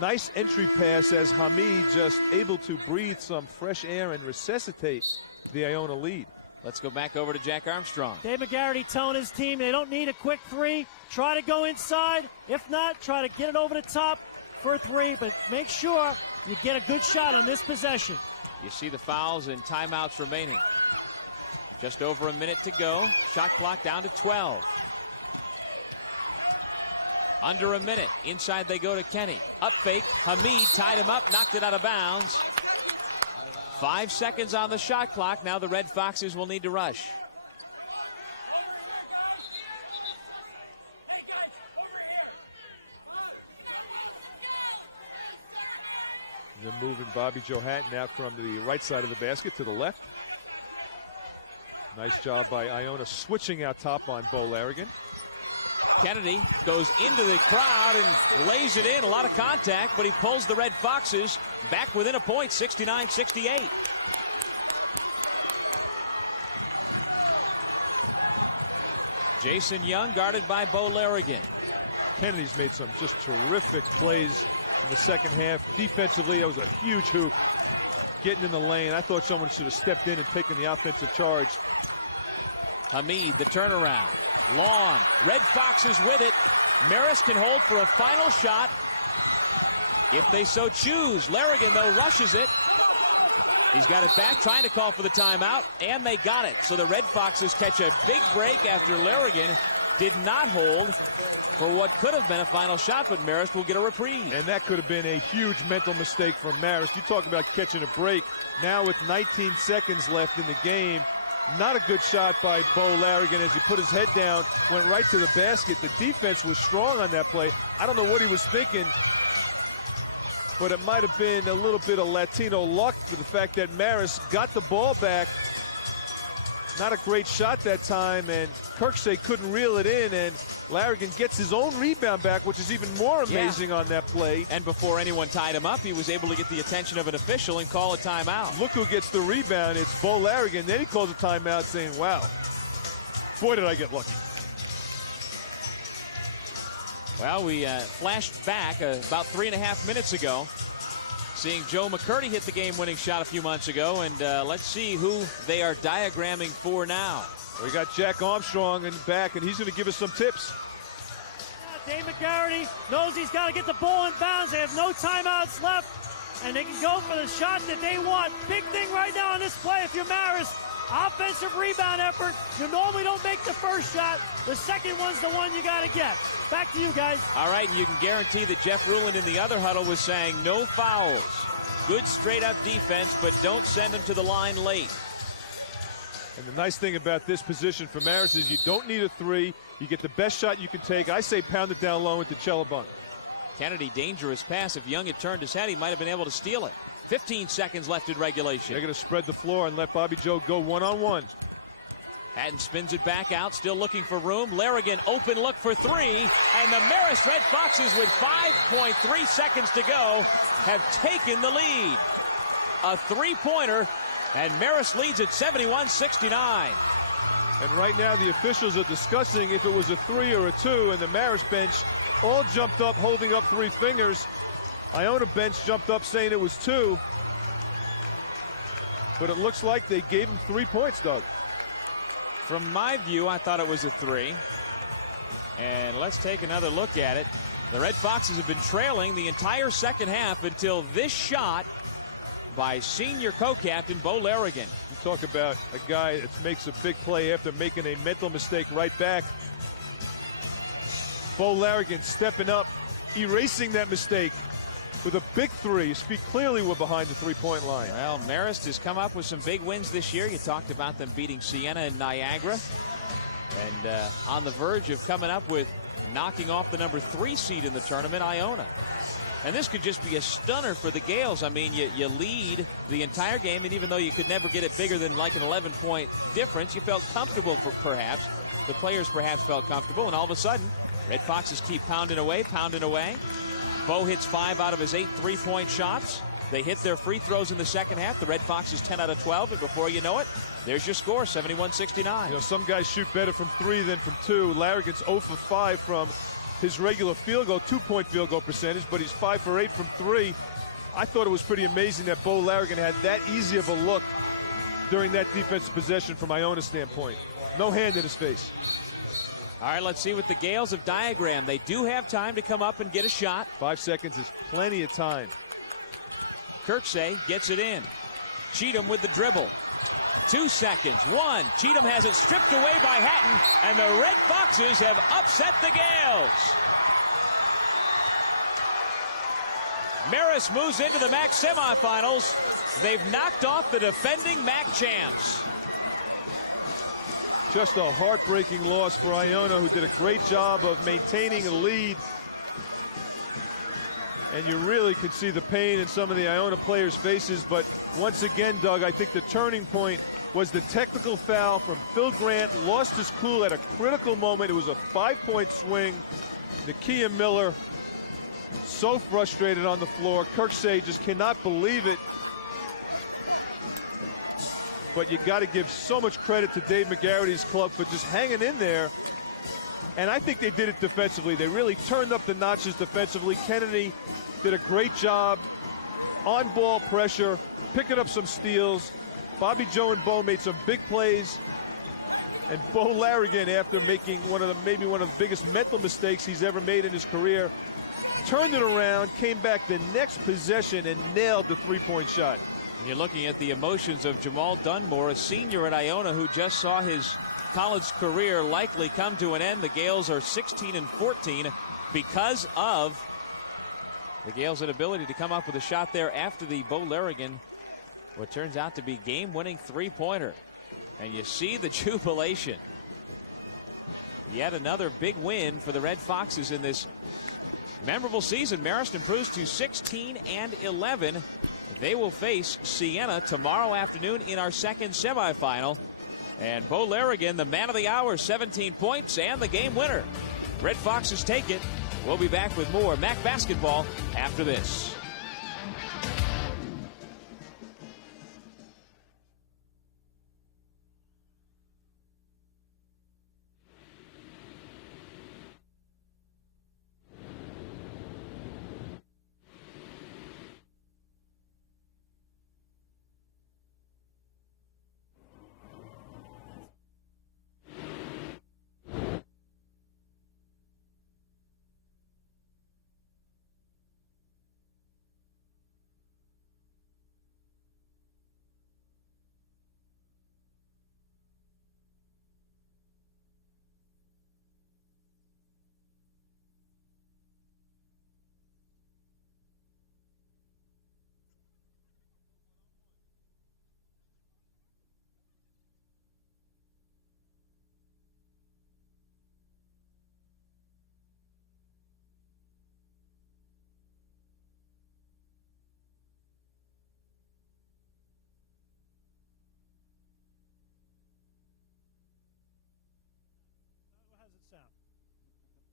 Nice entry pass as Hamid just able to breathe some fresh air and resuscitate the Iona lead. Let's go back over to Jack Armstrong. Dave McGarity telling his team they don't need a quick 3. Try to go inside. If not, try to get it over the top for a 3, but make sure you get a good shot on this possession. You see the fouls and timeouts remaining. Just over a minute to go. Shot clock down to 12. Under a minute. Inside they go to Kenny. Up fake. Hamid tied him up, knocked it out of bounds. 5 seconds on the shot clock. Now the Red Foxes will need to rush. They're moving Bobby Joe Hatton out from the right side of the basket to the left. Nice job by Iona switching out top on Bo Larrigan. Kennedy goes into the crowd and lays it in. A lot of contact, but he pulls the Red Foxes back within a point, 69-68. Jason Young guarded by Bo Larrigan. Kennedy's made some just terrific plays in the second half. Defensively, that was a huge hoop. Getting in the lane. I thought someone should have stepped in and taken the offensive charge. Hamid, the turnaround. Long. Red Foxes with it. Marist can hold for a final shot if they so choose. Larrigan, though, rushes it. He's got it back, trying to call for the timeout, and they got it. So the Red Foxes catch a big break after Larrigan did not hold for what could have been a final shot, but Marist will get a reprieve. And that could have been a huge mental mistake from Marist. You talk about catching a break. Now with 19 seconds left in the game, not a good shot by Bo Larrigan as he put his head down, went right to the basket. The defense was strong on that play. I don't know what he was thinking, but it might have been a little bit of Latino luck for the fact that Marist got the ball back. Not a great shot that time, and Kirksey couldn't reel it in, and Larrigan gets his own rebound back, which is even more amazing on that play. And before anyone tied him up, he was able to get the attention of an official and call a timeout. Look who gets the rebound. It's Bo Larrigan. Then he calls a timeout saying, wow, boy, did I get lucky. Well, we flashed back about 3.5 minutes ago, seeing Joe McCurdy hit the game-winning shot a few months ago, and let's see who they are diagramming for now. We got Jack Armstrong in the back, and he's going to give us some tips. Dave McGarity knows he's got to get the ball in bounds. They have no timeouts left, and they can go for the shot that they want. Big thing right now on this play, if you're Marist, offensive rebound effort. You normally don't make the first shot. The second one's the one you got to get. Back to you guys. All right, and you can guarantee that Jeff Ruland in the other huddle was saying no fouls. Good straight-up defense, but don't send them to the line late. And the nice thing about this position for Marist is you don't need a 3. You get the best shot you can take. I say pound it down low into Chelabunk. Kennedy, dangerous pass. If Young had turned his head, he might have been able to steal it. 15 seconds left in regulation. They're going to spread the floor and let Bobby Joe go one-on-one. Hatton spins it back out, still looking for room. Larrigan, open look for 3. And the Marist Red Foxes, with 5.3 seconds to go, have taken the lead. A 3-pointer, and Marist leads at 71-69. And right now the officials are discussing if it was a 3 or a 2, and the Marist bench all jumped up holding up 3 fingers. Iona bench jumped up saying it was 2. But it looks like they gave him 3 points, Doug. From my view, I thought it was a 3. And let's take another look at it. The Red Foxes have been trailing the entire second half until this shot by senior co-captain Bo Larrigan. You talk about a guy that makes a big play after making a mental mistake right back. Bo Larrigan stepping up, erasing that mistake with a big three. Speak clearly, we're behind the three-point line. Well, Marist has come up with some big wins this year. You talked about them beating Siena and Niagara. And on the verge of coming up with knocking off the number 3 seed in the tournament, Iona. And this could just be a stunner for the Gales. I mean, you lead the entire game, and even though you could never get it bigger than like an 11-point difference, you felt comfortable perhaps. The players perhaps felt comfortable, and all of a sudden, Red Foxes keep pounding away, pounding away. Bo hits 5 out of his 8 3-point shots. They hit their free throws in the second half. The Red Foxes 10 out of 12, and before you know it, there's your score, 71-69. You know, some guys shoot better from 3 than from 2. Larrigan's 0 for 5 from his regular field goal, 2-point field goal percentage, but he's 5 for 8 from 3. I thought it was pretty amazing that Bo Larrigan had that easy of a look during that defensive possession from Iona's standpoint. No hand in his face. All right, let's see what the Gales have diagrammed. They do have time to come up and get a shot. 5 seconds is plenty of time. Kirksey gets it in. Cheatham with the dribble. 2 seconds. 1. Cheatham has it stripped away by Hatton, and the Red Foxes have upset the Gales. Marist moves into the MAAC semifinals. They've knocked off the defending MAAC champs. Just a heartbreaking loss for Iona, who did a great job of maintaining a lead. And you really could see the pain in some of the Iona players' faces. But once again, Doug, I think the turning point was the technical foul from Phil Grant. Lost his cool at a critical moment. It was a 5-point swing. Nakia Miller so frustrated on the floor. Kirksey just cannot believe it. But you got to give so much credit to Dave McGarrity's club for just hanging in there. And I think they did it defensively. They really turned up the notches defensively. Kennedy did a great job. On-ball pressure, picking up some steals. Bobby Joe and Bo made some big plays. And Bo Larrigan, after making maybe one of the biggest mental mistakes he's ever made in his career, turned it around, came back the next possession, and nailed the 3-point shot. You're looking at the emotions of Jamal Dunmore, a senior at Iona who just saw his college career likely come to an end. The Gales are 16-14 because of the Gales' inability to come up with a shot there after the Bo Larrigan, what turns out to be game-winning 3-pointer. And you see the jubilation. Yet another big win for the Red Foxes in this memorable season. Marist improves to 16-11. They will face Siena tomorrow afternoon in our second semifinal. And Bo Larrigan, the man of the hour, 17 points and the game winner. Red Foxes take it. We'll be back with more MAAC basketball after this.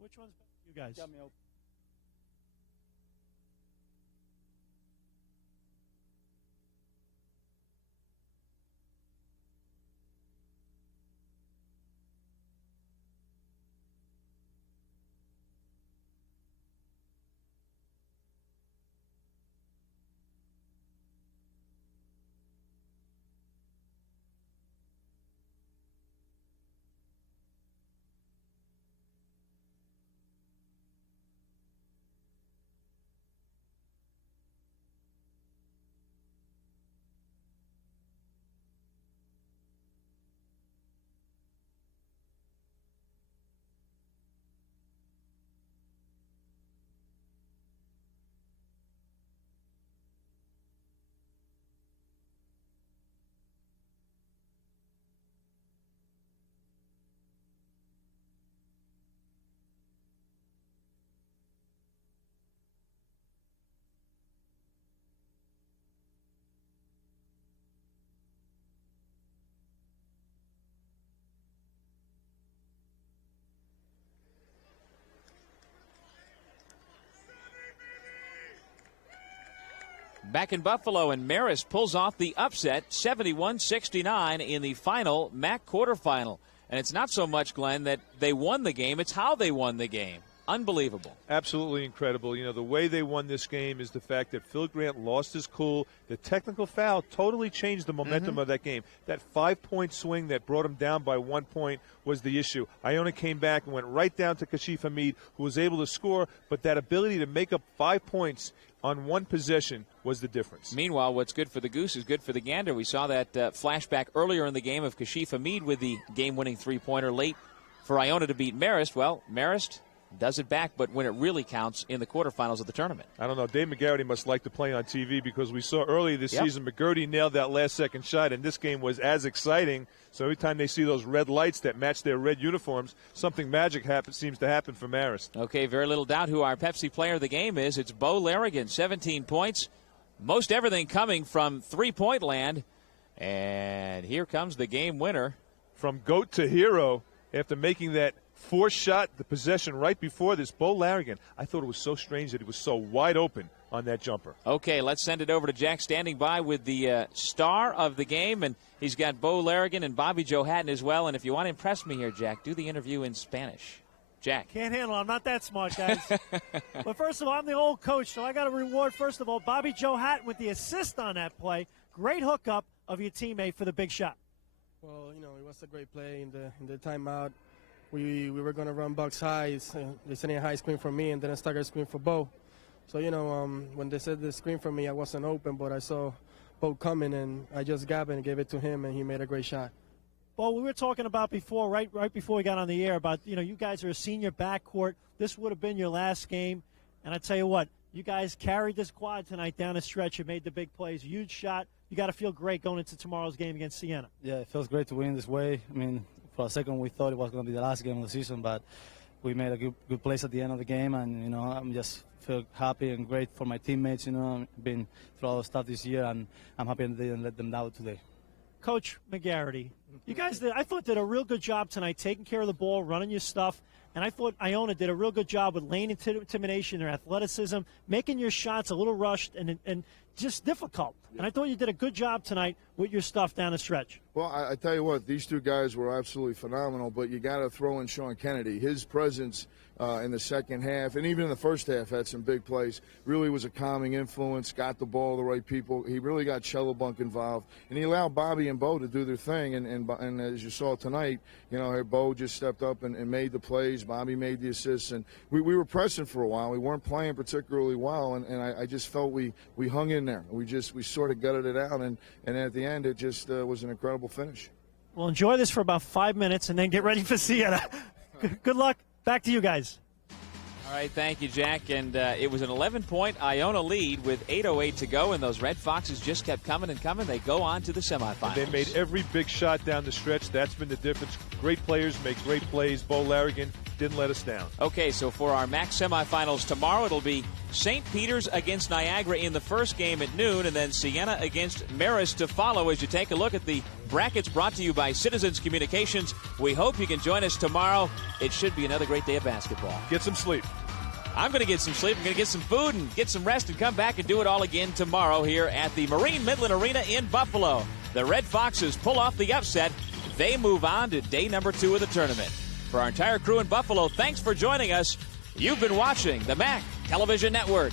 Which one's better for you guys? Got me open. Back in Buffalo, and Marist pulls off the upset, 71-69 in the final MAAC quarterfinal. And it's not so much, Glenn, that they won the game, it's how they won the game. Unbelievable. Absolutely incredible. You know, the way they won this game is the fact that Phil Grant lost his cool. The technical foul totally changed the momentum of that game. That 5-point swing that brought him down by 1 point was the issue. Iona came back and went right down to Kashif Hamid, who was able to score, but that ability to make up 5 points on one possession was the difference. Meanwhile, what's good for the goose is good for the gander. We saw that flashback earlier in the game of Kashif Hamid with the game-winning three-pointer late for Iona to beat Marist. Well, Marist does it back, but when it really counts in the quarterfinals of the tournament. I don't know. Dave McGarity must like to play on TV because we saw early this season McGarity nailed that last-second shot, and this game was as exciting. So every time they see those red lights that match their red uniforms, something magic seems to happen for Marist. Okay, very little doubt who our Pepsi player of the game is. It's Bo Larrigan, 17 points. Most everything coming from three-point land. And here comes the game winner. From GOAT to hero, after making that forced shot, the possession right before this, Bo Larrigan. I thought it was so strange that he was so wide open on that jumper. Okay, let's send it over to Jack, standing by with the star of the game, and he's got Bo Larrigan and Bobby Joe Hatton as well. And if you want to impress me here, Jack, do the interview in Spanish. Jack. Can't handle it. I'm not that smart, guys. But first of all, I'm the old coach, so I got to reward, first of all, Bobby Joe Hatton with the assist on that play. Great hookup of your teammate for the big shot. Well, you know, it was a great play in the timeout. We were going to run Bucks high. They sent a high screen for me, and then a stagger screen for Bo. So, you know, when they said the screen for me, I wasn't open, but I saw Bo coming, and I just grabbed it and gave it to him, and he made a great shot. Well, we were talking about before, right before we got on the air, about, you know, you guys are a senior backcourt. This would have been your last game. And I tell you what, you guys carried this quad tonight down the stretch. You made the big plays. Huge shot. You got to feel great going into tomorrow's game against Siena. Yeah, it feels great to win this way. I mean, for a second we thought it was going to be the last game of the season, but we made a good plays at the end of the game. And, you know, I'm just feel happy and great for my teammates. You know, I've been through all the stuff this year, and I'm happy that they didn't let them down today. Coach McGarity, you guys I thought did a real good job tonight taking care of the ball, running your stuff. And I thought Iona did a real good job with lane intimidation, their athleticism, making your shots a little rushed and just difficult. Yeah. And I thought you did a good job tonight with your stuff down the stretch. Well, I tell you what, these two guys were absolutely phenomenal, but you got to throw in Sean Kennedy. His presence in the second half, and even in the first half, had some big plays. Really was a calming influence, got the ball to the right people. He really got Cellobunk involved, and he allowed Bobby and Bo to do their thing. And as you saw tonight, you know, Bo just stepped up and made the plays. Bobby made the assists, and we were pressing for a while. We weren't playing particularly well, and I just felt we hung in there. We sort of gutted it out, and at the end, it just was an incredible finish. Well, enjoy this for about 5 minutes, and then get ready for Siena. Good luck. Back to you guys. All right, thank you, Jack. And it was an 11-point Iona lead with 8:08 to go, and those Red Foxes just kept coming and coming. They go on to the semifinals. They made every big shot down the stretch. That's been the difference. Great players make great plays. Bo Larrigan didn't let us down. Okay, so for our MAAC semifinals tomorrow, it'll be St. Peter's against Niagara in the first game at noon, and then Siena against Marist to follow as you take a look at the brackets brought to you by Citizens Communications. We hope you can join us tomorrow. It should be another great day of basketball. Get some sleep. I'm going to get some sleep. I'm going to get some food and get some rest and come back and do it all again tomorrow here at the Marine Midland Arena in Buffalo. The Red Foxes pull off the upset. They move on to day number 2 of the tournament. For our entire crew in Buffalo, thanks for joining us. You've been watching the MAAC Television Network.